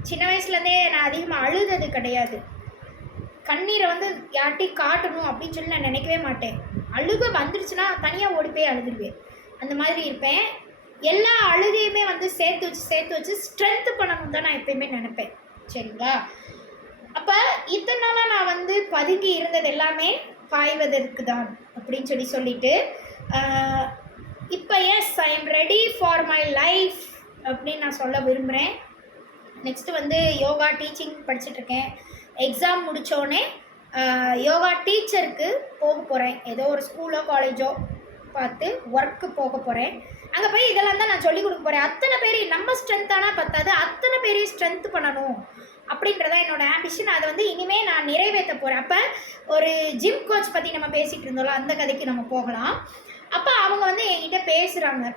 சின்ன வயசுலேருந்தே நான் அதிகமாக அழுதது கிடையாது. கண்ணீரை வந்து யார்ட்டையும் காட்டணும் அப்படின்னு சொல்லி நான் நினைக்கவே மாட்டேன். அழுக வந்துருச்சுன்னா தனியாக ஓடி போய் அழுதுருவேன், அந்த மாதிரி இருப்பேன். எல்லா அழுகையுமே வந்து சேர்த்து வச்சு ஸ்ட்ரென்த்து பண்ணணும் தான் நான் எப்பயுமே நினைப்பேன். சரிங்களா? அப்போ இத்தனை நாளாக நான் வந்து பதுங்கி இருந்தது எல்லாமே பாய்வதற்கு தான் அப்படின்னு சொல்லிட்டு இப்போ yes I am ready for my life அப்படின்னு நான் சொல்ல விரும்புகிறேன். நெக்ஸ்ட்டு வந்து யோகா டீச்சிங் படிச்சுட்ருக்கேன். எக்ஸாம் முடித்தோடனே யோகா டீச்சருக்கு போக போகிறேன். ஏதோ ஒரு ஸ்கூலோ காலேஜோ பார்த்து ஒர்க்கு போக போகிறேன். அங்கே போய் இதெல்லாம் தான் நான் சொல்லிக் கொடுக்க போகிறேன். அத்தனை பேர் நம்ம ஸ்ட்ரென்த்தானால் பத்தாது, அத்தனை பேரையும் ஸ்ட்ரென்த் பண்ணணும் அப்படின்றதான் என்னோடய ஆம்பிஷன். அதை வந்து இனிமேல் நான் நிறைவேற்ற போகிறேன். அப்போ ஒரு ஜிம் கோச் பற்றி நம்ம பேசிகிட்டு இருந்தோம்ல, அந்த கதைக்கு நம்ம போகலாம். அப்போ அவங்க வந்து என்கிட்ட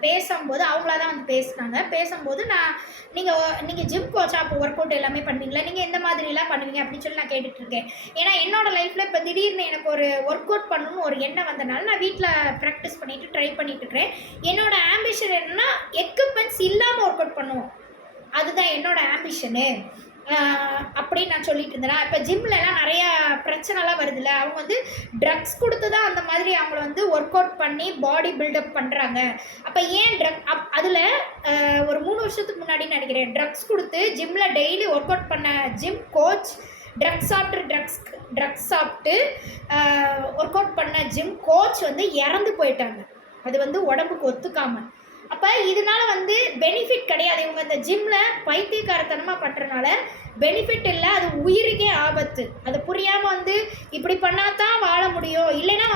பேசும்போது அவங்களா தான் வந்து பேசும்போது நீங்கள் ஜிம் கோச்சா அப்போ ஒர்க் அவுட் எல்லாமே பண்ணுவீங்களா, நீங்கள் எந்த மாதிரிலாம் பண்ணுவீங்க அப்படின்னு சொல்லி நான் கேட்டுட்ருக்கேன். ஏன்னா என்னோடய லைஃப்பில் இப்போ திடீர்னு எனக்கு ஒரு ஒர்க் அவுட் பண்ணணும்னு ஒரு எண்ணம் வந்தனால நான் வீட்டில் ப்ராக்டிஸ் பண்ணிவிட்டு ட்ரை பண்ணிட்டுருக்கிறேன். என்னோடய ஆம்பிஷன் என்னென்னா எக்யூப்மெண்ட்ஸ் இல்லாமல் ஒர்க் அவுட் பண்ணுவோம், அதுதான் என்னோடய ஆம்பிஷனு அப்படின்னு நான் சொல்லிட்டு இருந்தேன். இப்போ ஜிம்லலாம் நிறையா பிரச்சனைலாம் வருதுல்ல, அவங்க வந்து ட்ரக்ஸ் கொடுத்து தான் அந்த மாதிரி அவங்கள வந்து ஒர்க் அவுட் பண்ணி பாடி பில்டப் பண்ணுறாங்க. அப்போ ஏன் அதில் ஒரு 3 வருஷத்துக்கு முன்னாடி நினைக்கிறேன், ட்ரக்ஸ் கொடுத்து ஜிம்மில் டெய்லி ஒர்க் அவுட் பண்ண ஜிம் கோச் ட்ரக்ஸ் சாப்பிட்டு ஒர்க் அவுட் பண்ண ஜிம் கோச் வந்து இறந்து போயிட்டாங்க. அது வந்து உடம்புக்கு ஒத்துக்காமல். அப்போ இதனால வந்து பெனிஃபிட் கிடையாது. இவங்க இந்த ஜிம்மில் பைத்தியக்காரத்தனமாக பண்ணுறதுனால பெனிஃபிட் இல்லை, அது உயிருக்கே ஆபத்து. அது புரியாமல் வந்து இப்படி பண்ணால் தான் வாழ முடியும், இல்லைன்னா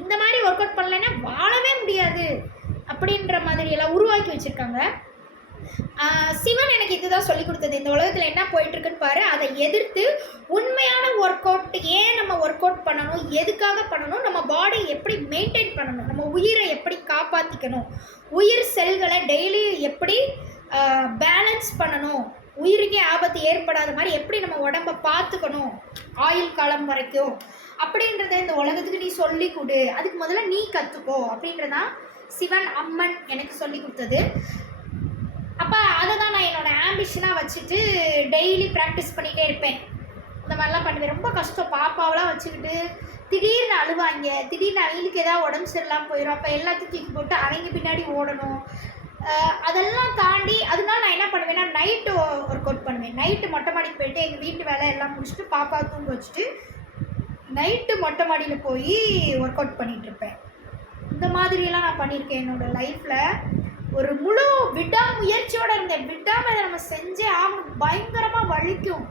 இந்த மாதிரி ஒர்க் அவுட் பண்ணலைன்னா வாழவே முடியாது அப்படி அப்படின்ற மாதிரி எல்லாம் உருவாக்கி வச்சுருக்காங்க. சிவன் எனக்கு இதுதான் சொல்லி கொடுத்தது. இந்த உலகத்தில் என்ன போயிட்டுருக்குன்னு பாரு, அதை எதிர்த்து உண்மையான ஒர்க் அவுட், ஏன் நம்ம ஒர்க் அவுட் பண்ணணும், எதுக்காக பண்ணணும், நம்ம பாடியை எப்படி மெயின்டைன் பண்ணணும், நம்ம உயிரை எப்படி காப்பாற்றிக்கணும், உயிர் செல்களை டெய்லி எப்படி பேலன்ஸ் பண்ணணும், உயிருக்கே ஆபத்து ஏற்படாத மாதிரி எப்படி நம்ம உடம்பை பார்த்துக்கணும் ஆயுள் காலம் வரைக்கும் அப்படின்றத இந்த உலகத்துக்கு நீ சொல்லி கொடு, அதுக்கு முதல்ல நீ கற்றுக்கோ அப்படின்றதான் சிவன் அம்மன் எனக்கு சொல்லி கொடுத்தது. அப்போ அதை தான் நான் என்னோடய ஆம்பிஷனாக வச்சுட்டு டெய்லி ப்ராக்டிஸ் பண்ணிகிட்டே இருப்பேன். இந்த மாதிரிலாம் பண்ணுவேன். ரொம்ப கஷ்டம். பாப்பாவெலாம் வச்சுக்கிட்டு திடீர்னு அழுவாங்க, திடீர்னு அவங்களுக்கு ஏதாவது உடம்பு சரியில்லாமல் போயிடும். அப்போ எல்லாத்தையும் தூக்கி போட்டு அவங்க பின்னாடி ஓடணும். அதெல்லாம் தாண்டி அதனால நான் என்ன பண்ணுவேன்னா நைட்டு ஒர்க் அவுட் பண்ணுவேன். நைட்டு மொட்டை மாடிக்கு போயிட்டு எங்கள் வீட்டு வேலை எல்லாம் முடிச்சுட்டு பாப்பா தூங்க வச்சுட்டு நைட்டு மொட்டை மாடியில் போய் ஒர்க் அவுட் பண்ணிகிட்ருப்பேன். இந்த மாதிரியெல்லாம் நான் பண்ணியிருக்கேன் என்னோடய லைஃப்பில். ஒரு முழு விடாமுயற்சியோடு இருந்தேன். விடாமல் இதை நம்ம செஞ்சே ஆகணும். பயங்கரமாக வலிக்கும்.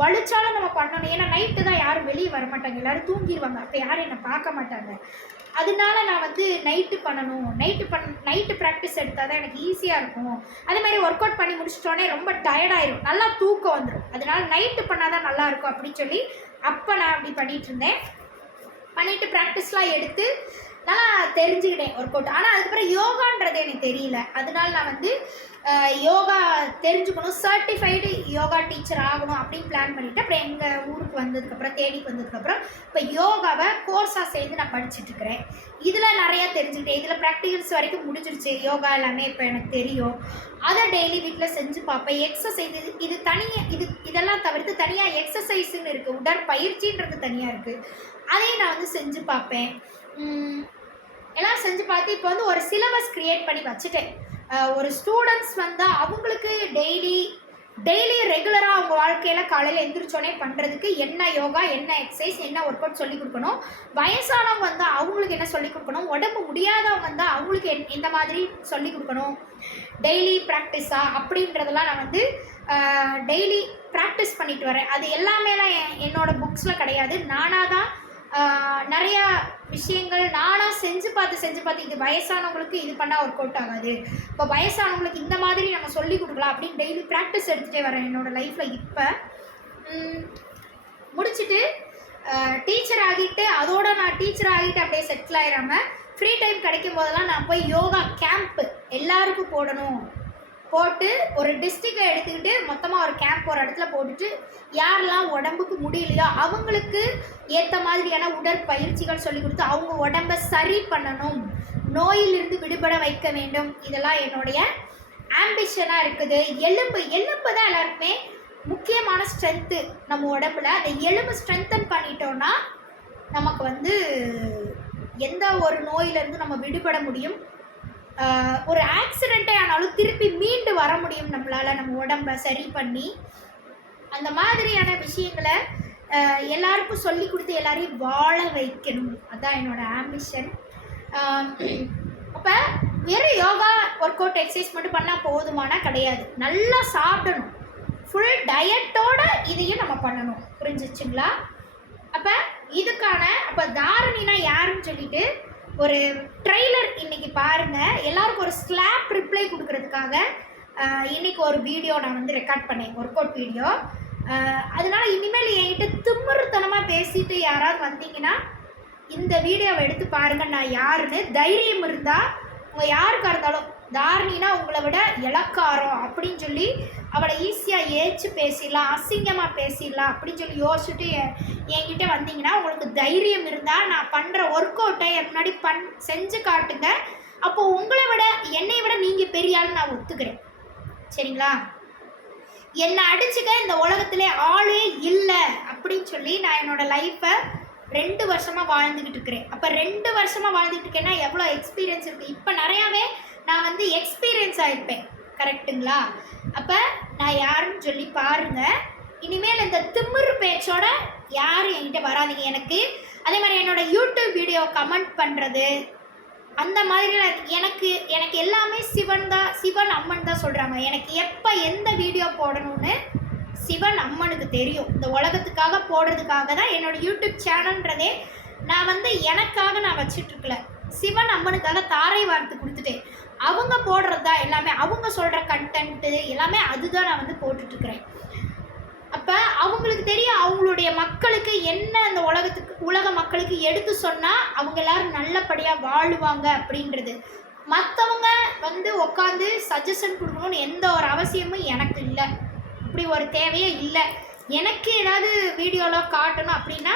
வலிச்சாலும் நம்ம பண்ணணும். ஏன்னா நைட்டு தான் யாரும் வெளியே வரமாட்டாங்க, எல்லோரும் தூங்கிடுவாங்க. அப்போ யாரும் என்னை பார்க்க மாட்டாங்க. அதனால நான் வந்து நைட்டு பண்ணணும். நைட்டு ப்ராக்டிஸ் எடுத்தால் தான் எனக்கு ஈஸியாக இருக்கும். அதே மாதிரி ஒர்க் அவுட் பண்ணி முடிச்சிட்டோன்னே ரொம்ப டயர்டாயிரும், நல்லா தூக்கம் வந்துடும். அதனால நைட்டு பண்ணால் தான் நல்லாயிருக்கும் அப்படின்னு சொல்லி அப்போ நான் அப்படி பண்ணிகிட்டு இருந்தேன். பண்ணிவிட்டு ப்ராக்டிஸ்லாம் எடுத்து நல்லா தெரிஞ்சுக்கிட்டேன் ஒர்க் அவுட். ஆனால் அதுக்கப்புறம் யோகான்றது எனக்கு தெரியல. அதனால நான் வந்து யோகா தெரிஞ்சுக்கணும், சர்டிஃபைடு யோகா டீச்சர் ஆகணும் அப்படின்னு பிளான் பண்ணிவிட்டு அப்புறம் எங்கள் ஊருக்கு வந்ததுக்கப்புறம் தேடிக்கு வந்ததுக்கப்புறம் இப்போ யோகாவை கோர்ஸாக சேர்ந்து நான் படிச்சுட்ருக்கிறேன். இதில் நிறையா தெரிஞ்சுக்கிட்டேன். இதில் ப்ராக்டிகல்ஸ் வரைக்கும் முடிஞ்சிருச்சு. யோகா எல்லாமே இப்போ எனக்கு தெரியும். அதை டெய்லி வீட்டில் செஞ்சு பார்ப்பேன். எக்ஸசைஸ் இது தனியாக இதெல்லாம் தவிர்த்து தனியாக எக்ஸசைஸுன்னு இருக்குது, உடற்பயிற்சின்றது தனியாக இருக்குது. அதையும் நான் வந்து செஞ்சு பார்ப்பேன். எல்லாம் செஞ்சு பார்த்து இப்போ வந்து ஒரு சிலபஸ் க்ரியேட் பண்ணி வச்சுட்டேன். ஒரு ஸ்டூடெண்ட்ஸ் வந்தால் அவங்களுக்கு டெய்லி ரெகுலராக அவங்க வாழ்க்கையில் காலையில் எந்திரிச்சோன்னே பண்ணுறதுக்கு என்ன யோகா, என்ன எக்ஸசைஸ், என்ன ஒர்க் அவுட் சொல்லிக் கொடுக்கணும். வயசானவங்க வந்தால் அவங்களுக்கு என்ன சொல்லிக் கொடுக்கணும். உடம்பு முடியாதவங்க வந்தால் அவங்களுக்கு எந்த மாதிரி சொல்லிக் கொடுக்கணும். டெய்லி ப்ராக்டிஸாக அப்படின்றதெல்லாம் நான் வந்து டெய்லி ப்ராக்டிஸ் பண்ணிட்டு வரேன். அது எல்லாமேலாம் என்னோடய புக்ஸில் கிடையாது. நானாக தான் நிறையா விஷயங்கள் நானாக செஞ்சு பார்த்து இது வயசானவங்களுக்கு இது பண்ணால் ஒர்க் அவுட் ஆகாது, இப்போ வயசானவங்களுக்கு இந்த மாதிரி நம்ம சொல்லி கொடுக்கலாம் அப்படின்னு டெய்லி ப்ராக்டிஸ் எடுத்துகிட்டே வரேன் என்னோடய லைஃப்பில். இப்போ முடிச்சுட்டு டீச்சர் ஆகிட்டு அதோட நான் டீச்சர் ஆகிட்டு அப்படியே செட்டில் ஆகிடாமல் ஃப்ரீ டைம் கிடைக்கும் போதெல்லாம் நான் போய் யோகா கேம்ப்பு எல்லாருக்கும் போட்டு ஒரு டிஸ்ட்ரிக்டை எடுத்துக்கிட்டு மொத்தமாக ஒரு கேம்ப் ஒரு இடத்துல போட்டுட்டு யாரெல்லாம் உடம்புக்கு முடியலையோ அவங்களுக்கு ஏற்ற மாதிரியான உடற்பயிற்சிகள் சொல்லி கொடுத்து அவங்க உடம்பை சரி பண்ணணும், நோயிலிருந்து விடுபட வைக்க வேண்டும். இதெல்லாம் என்னுடைய ஆம்பிஷனாக இருக்குது. எலும்பு தான் எல்லாருக்குமே முக்கியமான ஸ்ட்ரென்த்து நம்ம உடம்புல. அந்த எலும்பு ஸ்ட்ரென்தன் பண்ணிட்டோன்னா நமக்கு வந்து எந்த ஒரு நோயிலிருந்து நம்ம விடுபட முடியும். ஒரு ஆக்சிடெண்ட்டே ஆனாலும் திருப்பி மீண்டு வர முடியும் நம்மளால், நம்ம உடம்பை சரி பண்ணி. அந்த மாதிரியான விஷயங்களை எல்லாருக்கும் சொல்லி கொடுத்து எல்லாரையும் வாழ வைக்கணும். அதுதான் என்னோடய ஆம்பிஷன். அப்போ வெறும் யோகா ஒர்க் அவுட் எக்ஸசைஸ் மட்டும் பண்ணால் போதுமானா கிடையாது. நல்லா சாப்பிடணும், ஃபுல் டயட்டோட இதையும் நம்ம பண்ணணும். புரிஞ்சிச்சுங்களா? அப்போ தாரணினா யாருன்னு சொல்லிட்டு ஒரு ட்ரெய்லர் இன்றைக்கி பாருங்கள். எல்லாருக்கும் ஒரு ஸ்லாப் ரிப்ளை கொடுக்கறதுக்காக இன்றைக்கி ஒரு வீடியோ நான் வந்து ரெக்கார்ட் பண்ணேன், ஒர்க் அவுட் வீடியோ. அதனால் இனிமேல் என்கிட்ட திமிருத்தனமாக பேசிட்டு யாராவது வந்தீங்கன்னா இந்த வீடியோவை எடுத்து பாருங்கள் நான் யாருன்னு. தைரியம் இருந்தால் உங்கள் யாருக்காக இருந்தாலும் தாரணினா உங்களை விட இலக்காரம் அப்படின்னு சொல்லி அவளை ஈஸியாக ஏச்சு பேசிடலாம், அசிங்கமாக பேசிடலாம் அப்படின்னு சொல்லி யோசிச்சுட்டு என்கிட்ட வந்தீங்கன்னா உங்களுக்கு தைரியம் இருந்தால் நான் பண்ணுற ஒர்க் அவுட்டை என் முன்னாடி செஞ்சு காட்டுங்க. அப்போ உங்களை விட என்னை விட நீங்கள் பெரிய ஆள் நான் ஒத்துக்கிறேன். சரிங்களா? என்னை அடிச்சுக்க இந்த உலகத்திலே ஆளே இல்லை அப்படின்னு சொல்லி நான் என்னோடய லைஃப்பை 2 வருஷமாக வாழ்ந்துக்கிட்டு இருக்கிறேன். அப்போ 2 வருஷமாக வாழ்ந்துக்கிட்டு இருக்கேன்னா எவ்வளோ எக்ஸ்பீரியன்ஸ் இருக்குது. இப்போ நிறையாவே நான் வந்து எக்ஸ்பீரியன்ஸ் ஆகிருப்பேன். கரெக்டுங்களா? அப்போ நான் யாருன்னு சொல்லி பாருங்கள். இனிமேல் இந்த திமிரு பேச்சோட யாரும் என்கிட்ட வராதிங்க. எனக்கு அதே மாதிரி என்னோடய யூடியூப் வீடியோ கமெண்ட் பண்ணுறது அந்த மாதிரிலாம் எனக்கு எல்லாமே சிவன் அம்மன் தான் சொல்கிறாங்க. எனக்கு எப்போ எந்த வீடியோ போடணும்னு சிவன் அம்மனுக்கு தெரியும். இந்த உலகத்துக்காக போடுறதுக்காக தான் என்னோடய யூடியூப் சேனல்ன்றதே நான் வந்து எனக்காக நான் வச்சிட்ருக்கல, சிவன் அம்மனுக்காக தாரை வார்த்து கொடுத்துட்டேன். அவங்க போடுறது தான் எல்லாமே, அவங்க சொல்கிற கண்டென்ட்டு எல்லாமே அதுதான் நான் வந்து போட்டுட்ருக்குறேன். அப்போ அவங்களுக்கு தெரியும் அவங்களுடைய மக்களுக்கு என்ன அந்த உலக மக்களுக்கு எடுத்து சொன்னால் அவங்க எல்லோரும் நல்லபடியாக வாழுவாங்க அப்படின்றது. மற்றவங்க வந்து உட்காந்து சஜஷன் கொடுக்கணும்னு எந்த ஒரு அவசியமும் எனக்கு இல்லை, அப்படி ஒரு தேவையே இல்லை. எனக்கு ஏதாவது வீடியோவில் காட்டணும் அப்படின்னா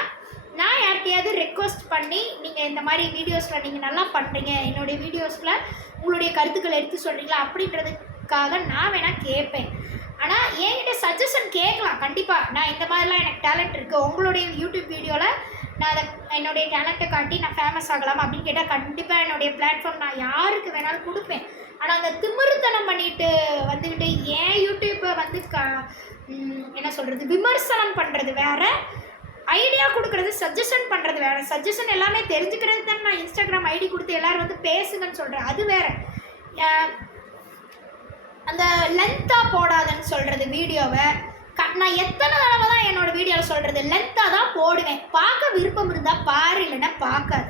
நான் யார்கிட்டையாவது ரெக்வஸ்ட் பண்ணி நீங்கள் இந்த மாதிரி வீடியோஸில் நீங்கள் நல்லா பண்ணுறீங்க, என்னுடைய வீடியோஸில் உங்களுடைய கருத்துக்களை எடுத்து சொல்கிறீங்களா அப்படின்றதுக்காக நான் வேணால் கேட்பேன். ஆனால் என்கிட்ட சஜஷன் கேட்கலாம் கண்டிப்பாக. நான் இந்த மாதிரிலாம் எனக்கு டேலண்ட் இருக்குது, உங்களுடைய யூடியூப் வீடியோவில் நான் அதை என்னுடைய டேலண்ட்டை காட்டி நான் ஃபேமஸ் ஆகலாம் அப்படின்னு கேட்டால் கண்டிப்பாக என்னுடைய பிளாட்ஃபார்ம் நான் யாருக்கு வேணாலும் கொடுப்பேன். ஆனால் அந்த திமிருத்தனம் பண்ணிட்டு வந்துக்கிட்டு ஏன் யூடியூப்பை வந்து என்ன சொல்கிறது, விமர்சனம் பண்ணுறது வேறு, ஐடியா கொடுக்குறது சஜஷன் பண்ணுறது வேறு. சஜஷன் எல்லாமே தெரிஞ்சுக்கிறது தான் நான் இன்ஸ்டாகிராம் ஐடி கொடுத்து எல்லோரும் வந்து பேசுங்கன்னு சொல்கிறேன், அது வேறு. அந்த லென்த்தாக போடாதன்னு சொல்கிறது வீடியோவை நான் எத்தனை தடவை தான் என்னோடய வீடியோவில் சொல்கிறது, லென்த்தாக தான் போடுவேன். பார்க்க விருப்பம் இருந்தால் பாரு, இல்லைன்னா பார்க்காது.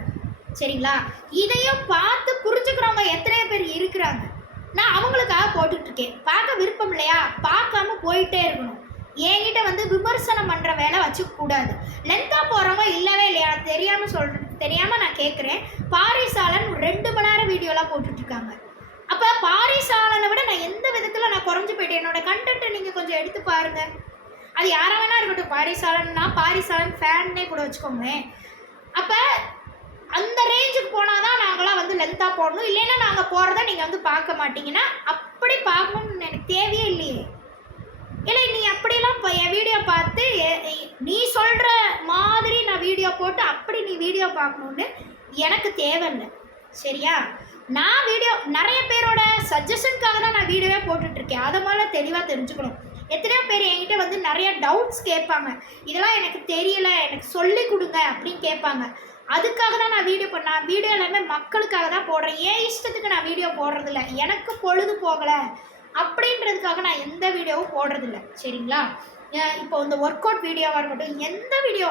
சரிங்களா? இதையும் பார்த்து புரிஞ்சுக்கிறவங்க எத்தனையோ பேர் இருக்கிறாங்க. நான் அவங்களுக்காக போட்டுட்ருக்கேன். பார்க்க விருப்பம் இல்லையா, பார்க்காம போயிட்டே இருக்கணும். என்கிட்ட வந்து விமர்சனம் பண்ணுற வேலை வச்சுக்கூடாது. லென்த்தாக போகிறவங்க இல்லவே இல்லையா, தெரியாமல் நான் கேட்குறேன். பாரிசாலன் 2 மணி நேரம் வீடியோலாம் போட்டுட்ருக்காங்க. அப்போ பாரிசாலனை விட நான் எந்த விதத்தில் நான் குறைஞ்சி போயிட்டேன்? என்னோடய கண்டென்ட்டை நீங்கள் கொஞ்சம் எடுத்து பாருங்கள். அது யாராக வேணா இருக்கட்டும், பாரிசாலன்னா பாரிசாலன் ஃபேன்னே கூட வச்சுக்கோங்களேன். அப்போ அந்த ரேஞ்சுக்கு போனால் தான் நாங்களாம் வந்து லென்த்தாக போடணும், இல்லைன்னா நாங்கள் போகிறத நீங்கள் வந்து பார்க்க மாட்டீங்கன்னா அப்படி பார்க்கணுன்னு எனக்கு தேவையே இல்லையே. இல்லை நீ அப்படிலாம் என் வீடியோ பார்த்து நீ சொல்கிற மாதிரி நான் வீடியோ போட்டு அப்படி நீ வீடியோ பார்க்கணுன்னு எனக்கு தேவையில்லை. சரியா? நான் வீடியோ நிறைய பேரோட சஜஷனுக்காக தான் நான் வீடியோவே போட்டுட்ருக்கேன். அதை மாதிரி தெளிவாக தெரிஞ்சுக்கணும். எத்தனையோ பேர் என்கிட்ட வந்து நிறைய டவுட்ஸ் கேட்பாங்க, இதெல்லாம் எனக்கு தெரியல, எனக்கு சொல்லி கொடுங்க அப்படின்னு கேட்பாங்க. அதுக்காக தான் நான் வீடியோ எல்லாமே மக்களுக்காக தான் போடுறேன். ஏன் இஷ்டத்துக்கு நான் வீடியோ போடுறதில்ல, எனக்கு பொழுது போகலை அப்படின்றதுக்காக நான் எந்த வீடியோவும் போடுறதில்ல. சரிங்களா? இப்போ இந்த ஒர்க் அவுட் வீடியோவாக இருக்கட்டும், எந்த வீடியோ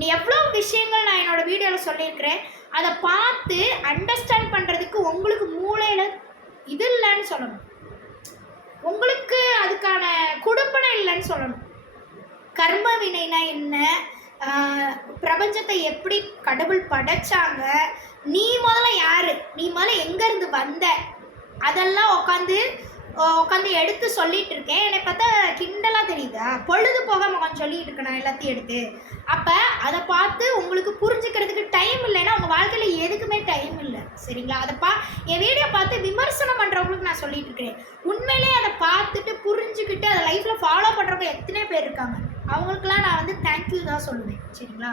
நீ எவ்வளோ விஷயங்கள் நான் என்னோடய வீடியோவில் சொல்லியிருக்கிறேன், அதை பார்த்து அண்டர்ஸ்டாண்ட் பண்ணுறதுக்கு உங்களுக்கு மூளையில் இது இல்லைன்னு சொல்லணும், உங்களுக்கு அதுக்கான குடுப்பனை இல்லைன்னு சொல்லணும். கர்ம வினைனா என்ன, பிரபஞ்சத்தை எப்படி கடவுள் படைச்சாங்க, நீ முதல்ல யார், நீ முதல்ல எங்கேருந்து வந்த, அதெல்லாம் உட்காந்து எடுத்து சொல்லிகிட்டு இருக்கேன். என்னை பார்த்தா கிண்டலாக தெரியுதா? பொழுது போகாமல் உட்காந்து சொல்லிகிட்டு இருக்கேன் நான் எல்லாத்தையும் எடுத்து. அப்போ அதை பார்த்து உங்களுக்கு புரிஞ்சுக்கிறதுக்கு டைம் இல்லைன்னா உங்கள் வாழ்க்கையில் எதுக்குமே டைம் இல்லை. சரிங்களா? என் வீடியோ பார்த்து விமர்சனம் பண்ணுறவங்களுக்கு நான் சொல்லிகிட்டு இருக்கிறேன். உண்மையிலே அதை பார்த்துட்டு புரிஞ்சுக்கிட்டு அதை லைஃப்பில் ஃபாலோ பண்ணுறவங்க எத்தனை பேர் இருக்காங்க, அவங்களுக்கெல்லாம் நான் வந்து தேங்க்யூ தான் சொல்லுவேன். சரிங்களா?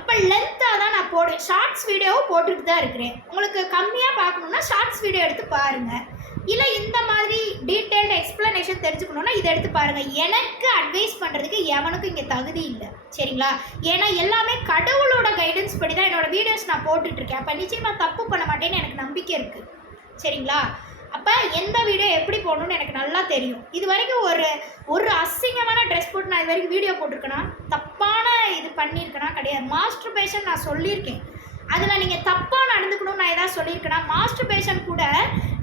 அப்போ லென்த்தாக தான் நான் போடுவேன். ஷார்ட்ஸ் வீடியோவும் போட்டுட்டு தான் இருக்கிறேன். உங்களுக்கு கம்மியாக பார்க்கணுன்னா ஷார்ட்ஸ் வீடியோ எடுத்து பாருங்கள். இல்லை இந்த மாதிரி டீட்டெயில்டு எக்ஸ்ப்ளனேஷன் தெரிஞ்சுக்கணுன்னா இதை எடுத்து பாருங்கள். எனக்கு அட்வைஸ் பண்ணுறதுக்கு எவனுக்கும் இங்கே தகுதி இல்லை. சரிங்களா? ஏன்னா எல்லாமே கடவுளோட கைடன்ஸ் படி தான் என்னோடய வீடியோஸ் நான் போட்டுட்ருக்கேன். அப்போ நிச்சயமாக தப்பு பண்ண மாட்டேன்னு எனக்கு நம்பிக்கை இருக்குது. சரிங்களா? அப்போ எந்த வீடியோ எப்படி போடணும்னு எனக்கு நல்லா தெரியும். இது வரைக்கும் ஒரு அசிங்கமான ட்ரெஸ் போட்டு நான் இது வரைக்கும் வீடியோ போட்டிருக்கேனா, தப்பான இது பண்ணியிருக்கேனா? கிடையாது. மாஸ்டர் பேஷன் நான் சொல்லியிருக்கேன், அதில் நீங்கள் தப்பாக நடந்துக்கணும்னு நான் எதாவது சொல்லியிருக்கேன்னா? மாஸ்டர் பேஷன் கூட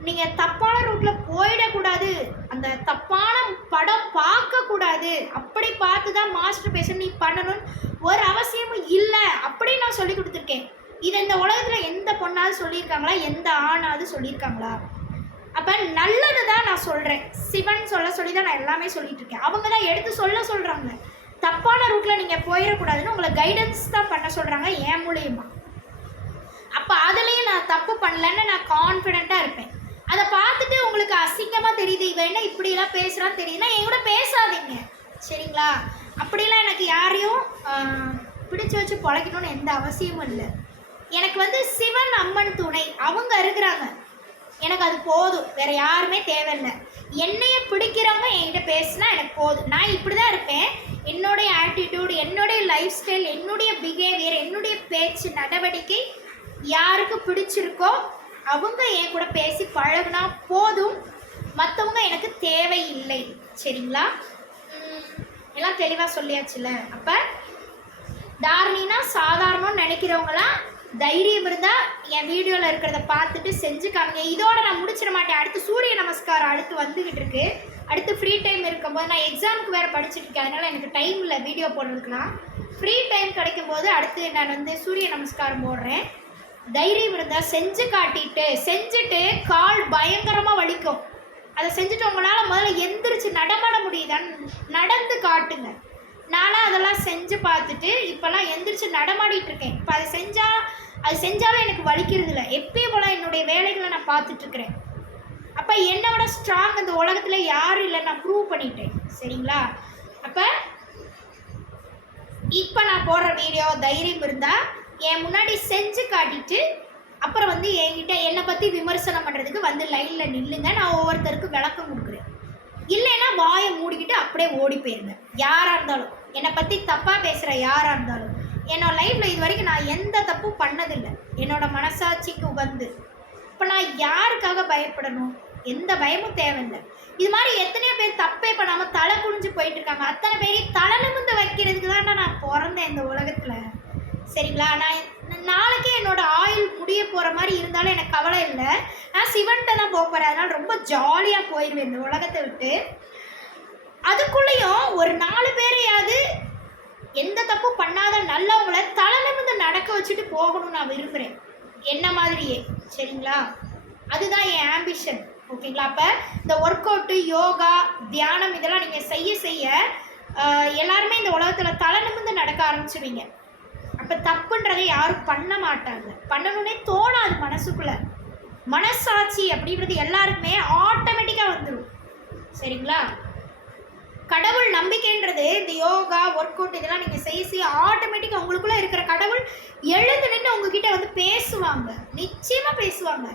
நீங்கள் தப்பான ரூட்டில் போயிடக்கூடாது, அந்த தப்பான படம் பார்க்கக்கூடாது, அப்படி பார்த்து தான் மாஸ்டர் பேஷன் நீ பண்ணணும்னு ஒரு அவசியமும் இல்லை அப்படின்னு நான் சொல்லி கொடுத்துருக்கேன். இதை இந்த உலகத்தில் எந்த பொண்ணாவது சொல்லியிருக்காங்களா, எந்த ஆணாவது சொல்லியிருக்காங்களா? அப்போ நல்லது தான் நான் சொல்கிறேன். சிவன் சொல்லி தான் நான் எல்லாமே சொல்லிகிட்டு இருக்கேன். அவங்க தான் எடுத்து சொல்கிறாங்க. தப்பான ரூட்டில் நீங்கள் போயிடக்கூடாதுன்னு உங்களை கைடன்ஸ் தான் பண்ண சொல்கிறாங்க என் மூலியமா. அப்போ அதுலேயும் நான் தப்பு பண்ணலன்னு நான் கான்ஃபிடெண்ட்டாக இருப்பேன். அதை பார்த்துட்டு உங்களுக்கு அசிங்கமாக தெரியுது, இவன் என்ன இப்படிலாம் பேசுகிறான்னு தெரியுதுன்னா என் கூட பேசாதீங்க. சரிங்களா? அப்படிலாம் எனக்கு யாரையும் பிடிச்சி வச்சு பொழைக்கணும்னு எந்த அவசியமும் இல்லை. எனக்கு வந்து சிவன் அம்மன் துணை அவங்க இருக்கிறாங்க, எனக்கு அது போதும். வேறு யாருமே தேவையில்லை. என்னைய பிடிக்கிறவங்க என்கிட்ட பேசினா எனக்கு போதும். நான் இப்படி தான் இருப்பேன். என்னுடைய ஆட்டிடியூட், என்னுடைய லைஃப் ஸ்டைல், என்னுடைய பிஹேவியர், என்னுடைய பேச்சு நடவடிக்கை யாருக்கு பிடிச்சிருக்கோ அவங்க என் கூட பேசி பழகுனா போதும். மற்றவங்க எனக்கு தேவையில்லை. சரிங்களா? எல்லாம் தெளிவாக சொல்லியாச்சுல. அப்போ தாரணினா சாதாரணம்னு நினைக்கிறவங்களாம் தைரியம் இருந்தால் என் வீடியோவில் இருக்கிறத பார்த்துட்டு செஞ்சு காமிங்க. இதோட நான் முடிச்சிட மாட்டேன். அடுத்து சூரிய நமஸ்காரம் அடுத்து வந்துக்கிட்டு இருக்கு. அடுத்து ஃப்ரீ டைம் இருக்கும்போது நான் எக்ஸாமுக்கு வேறு படிச்சுட்டு இருக்கேன், அதனால் எனக்கு டைம் இல்லை வீடியோ போடுறதுக்குலாம். ஃப்ரீ டைம் கிடைக்கும் போது அடுத்து நான் வந்து சூரிய நமஸ்காரம் போடுறேன். தைரியம் இருந்தால் செஞ்சு காட்டிட்டு செஞ்சுட்டு கால் பயங்கரமாக வலிக்கும். அதை செஞ்சுட்டு உங்களால் முதல்ல எந்திரிச்சு நடமாட முடியுதான்னு நடந்து காட்டுங்க. நானும் அதெல்லாம் செஞ்சு பார்த்துட்டு இப்போல்லாம் எந்திரிச்சு நடமாடிட்டு இருக்கேன். இப்போ அது செஞ்சாலும் எனக்கு வலிக்கிறது இல்லை. எப்பயும் போல என்னுடைய வேலைகளை நான் பார்த்துட்ருக்குறேன். அப்போ என்னோட ஸ்ட்ராங் இந்த உலகத்தில் யாரும் இல்லை, நான் ப்ரூவ் பண்ணிட்டேன். சரிங்களா? அப்போ இப்போ நான் போடுற வீடியோ தைரியம் இருந்தால் என் முன்னாடி செஞ்சு காட்டிட்டு அப்புறம் வந்து என்கிட்ட என்னை பற்றி விமர்சனம் பண்ணுறதுக்கு வந்து லைனில் நில்லுங்க. நான் ஒவ்வொருத்தருக்கும் விளக்கம் கொடுக்குறேன். இல்லைன்னா வாயை மூடிக்கிட்டு அப்படியே ஓடி போயிருங்க. யாராக இருந்தாலும் என்னை பற்றி தப்பாக பேசுகிற யாராக இருந்தாலும். என்னோடய லைஃப்பில் இது வரைக்கும் நான் எந்த தப்பும் பண்ணதில்லை. என்னோடய மனசாட்சிக்கு உகந்து. இப்போ நான் யாருக்காக பயப்படணும்? எந்த பயமும் தேவையில்லை. இது மாதிரி எத்தனையோ பேர் தப்பே பண்ணாமல் தலை குனிஞ்சு போயிட்டு இருக்காங்க. அத்தனை பேரையும் தலை நிமிர்ந்து வைக்கிறதுக்கு தான் நான் பிறந்தேன் இந்த உலகத்தில். சரிங்களா? நான் நாளைக்கே என்னோடய ஆயுள் முடிய போகிற மாதிரி இருந்தாலும் எனக்கு கவலை இல்லை. நான் சிவன்கிட்ட தான் போக போகிறேன். அதனால் ரொம்ப ஜாலியாக போயிடுவேன் இந்த உலகத்தை விட்டு. அதுக்குள்ளேயும் ஒரு 4 பேரையாவது எந்த தப்பும் பண்ணாத நல்லவங்களை தலை நிமிர்ந்து நடக்க வச்சுட்டு போகணும்னு நான் விரும்புகிறேன், என்ன மாதிரியே. சரிங்களா? அதுதான் என் ஆம்பிஷன். ஓகேங்களா? அப்போ இந்த ஒர்க் அவுட்டு, யோகா, தியானம் இதெல்லாம் நீங்கள் செய்ய எல்லாருமே இந்த உலகத்தில் தலை நிமிர்ந்து நடக்க ஆரம்பிச்சுவீங்க. அப்போ தப்புன்றதை யாரும் பண்ண மாட்டாங்க. பண்ணணுன்னே தோணாது மனசுக்குள்ளே. மனசாட்சி அப்படின்றது எல்லாருக்குமே ஆட்டோமேட்டிக்காக வந்துடும். சரிங்களா? கடவுள் நம்பிக்கைன்றது இந்த யோகா, ஒர்க் அவுட் இதெல்லாம் நீங்கள் செய்ய ஆட்டோமேட்டிக்காக உங்களுக்குள்ளே இருக்கிற கடவுள் எழுந்து நின்று உங்ககிட்ட வந்து பேசுவாங்க. நிச்சயமாக பேசுவாங்க.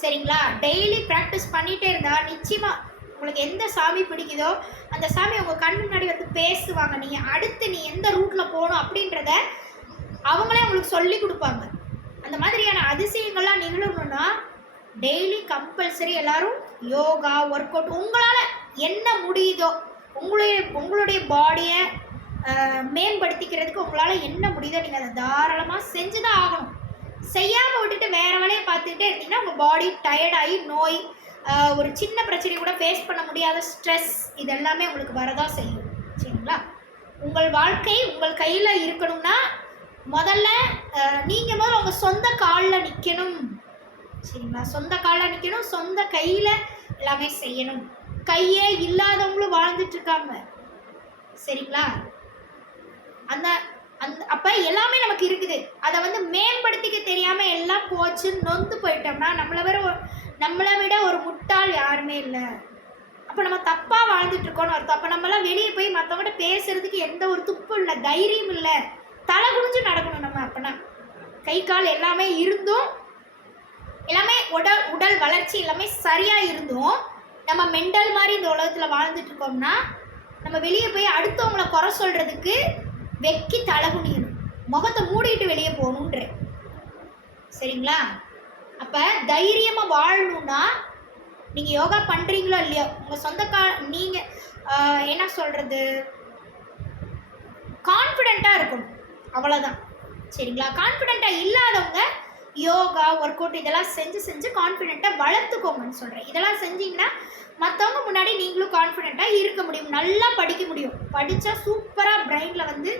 சரிங்களா? டெய்லி ப்ராக்டிஸ் பண்ணிகிட்டே இருந்தால் நிச்சயமாக உங்களுக்கு எந்த சாமி பிடிக்குதோ அந்த சாமி உங்கள் கண் முன்னாடி வந்து பேசுவாங்க. நீங்கள் அடுத்து நீ எந்த ரூட்டில் போகணும் அப்படின்றத அவங்களே உங்களுக்கு சொல்லி கொடுப்பாங்க. அந்த மாதிரியான அதிசயங்கள்லாம் நிகழணும்னா டெய்லி கம்பல்சரி எல்லோரும் யோகா, ஒர்க் அவுட் உங்களால் என்ன முடியுதோ உங்களுடைய பாடியை மேம்படுத்திக்கிறதுக்கு உங்களால் என்ன முடியுதோ நீங்கள் அதை தாராளமாக செஞ்சு தான் ஆகணும். செய்யாமல் விட்டுட்டு வேறு வேலையை பார்த்துக்கிட்டே இருந்தீங்கன்னா உங்கள் பாடி டயர்டாகி நோய், ஒரு சின்ன பிரச்சனை கூட ஃபேஸ் பண்ண முடியாத ஸ்ட்ரெஸ் இதெல்லாமே உங்களுக்கு வரதான் செய்யும். சரிங்களா? உங்கள் வாழ்க்கை உங்கள் கையில் இருக்கணும்னா முதல்ல நீங்கள் முதல்ல உங்கள் சொந்த காலில் நிற்கணும். சரிங்களா? சொந்த காலில் நிற்கணும், சொந்த கையில் எல்லாமே செய்யணும். கையே இல்லாதவங்களும் வாழ்ந்துட்டுருக்காங்க. சரிங்களா? அந்த அந்த அப்போ எல்லாமே நமக்கு இருக்குது. அதை வந்து மேம்படுத்திக்க தெரியாமல் எல்லாம் போச்சுன்னு நொந்து போயிட்டோம்னா நம்மளை விட ஒரு முட்டாள் யாருமே இல்லை. அப்போ நம்ம தப்பாக வாழ்ந்துட்டுருக்கோன்னு அர்த்தம். அப்போ நம்மளாம் வெளியே போய் மற்றவங்கள்ட்ட பேசுகிறதுக்கு எந்த ஒரு துப்பும் இல்லை, தைரியம் இல்லை. தலை குனிஞ்சு நடக்கணும் நம்ம. அப்போனா கை கால் எல்லாமே இருந்தும் எல்லாமே உடல் வளர்ச்சி எல்லாமே சரியாக இருந்தும் நம்ம மெண்டல் மாதிரி இந்த உலகத்தில் வாழ்ந்துட்டுருக்கோம்னா நம்ம வெளியே போய் அடுத்தவங்களை குறை சொல்கிறதுக்கு வெக்கி தலை குனியணும், முகத்தை மூடிட்டு வெளியே போகணுன்ற. சரிங்களா? அப்போ தைரியமாக வாழணுன்னா நீங்கள் யோகா பண்ணுறீங்களோ இல்லையோ உங்கள் சொந்த நீங்கள் என்ன சொல்கிறது, கான்ஃபிடெண்ட்டாக இருக்கணும், அவ்வளோதான். சரிங்களா? கான்ஃபிடெண்ட்டாக இல்லாதவங்க யோகா, ஒர்க் அவுட் இதெல்லாம் செஞ்சு கான்ஃபிடெண்ட்டாக வளர்த்துக்கோங்கன்னு சொல்கிறேன். இதெல்லாம் செஞ்சிங்கன்னா மற்றவங்க முன்னாடி நீங்களும் கான்ஃபிடெண்ட்டாக இருக்க முடியும், நல்லா படிக்க முடியும். படித்தா சூப்பராக பிரெயினில் வந்து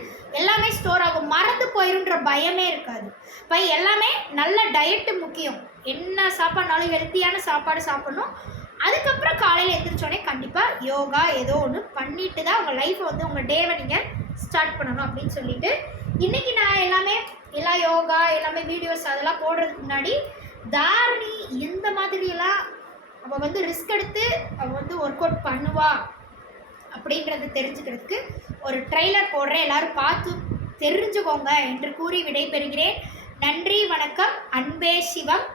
எல்லாமே ஸ்டோர் ஆகும், மறந்து போயிருன்ற பயமே இருக்காது. இப்போ எல்லாமே நல்ல டயட்டு முக்கியம். என்ன சாப்பாடுனாலும் ஹெல்த்தியான சாப்பாடு சாப்பிட்ணும். அதுக்கப்புறம் காலையில் எழுந்திரிச்சோடனே கண்டிப்பாக யோகா ஏதோ ஒன்று பண்ணிட்டு தான் உங்கள் லைஃப்பை வந்து உங்கள் டேவை நீங்கள் ஸ்டார்ட் பண்ணணும் அப்படின்னு சொல்லிட்டு இன்றைக்கி நான் எல்லா யோகா எல்லாமே வீடியோஸ் அதெல்லாம் போடுறதுக்கு முன்னாடி தாரணி எந்த மாதிரியெல்லாம் அவள் வந்து ரிஸ்க் எடுத்து அவள் வந்து ஒர்க் அவுட் பண்ணுவா அப்படின்றத தெரிஞ்சுக்கிறதுக்கு ஒரு ட்ரெய்லர் போடுறேன், எல்லோரும் பார்த்து தெரிஞ்சுக்கோங்க என்று கூறி விடைபெறுகிறேன். நன்றி, வணக்கம். அன்பே சிவம்.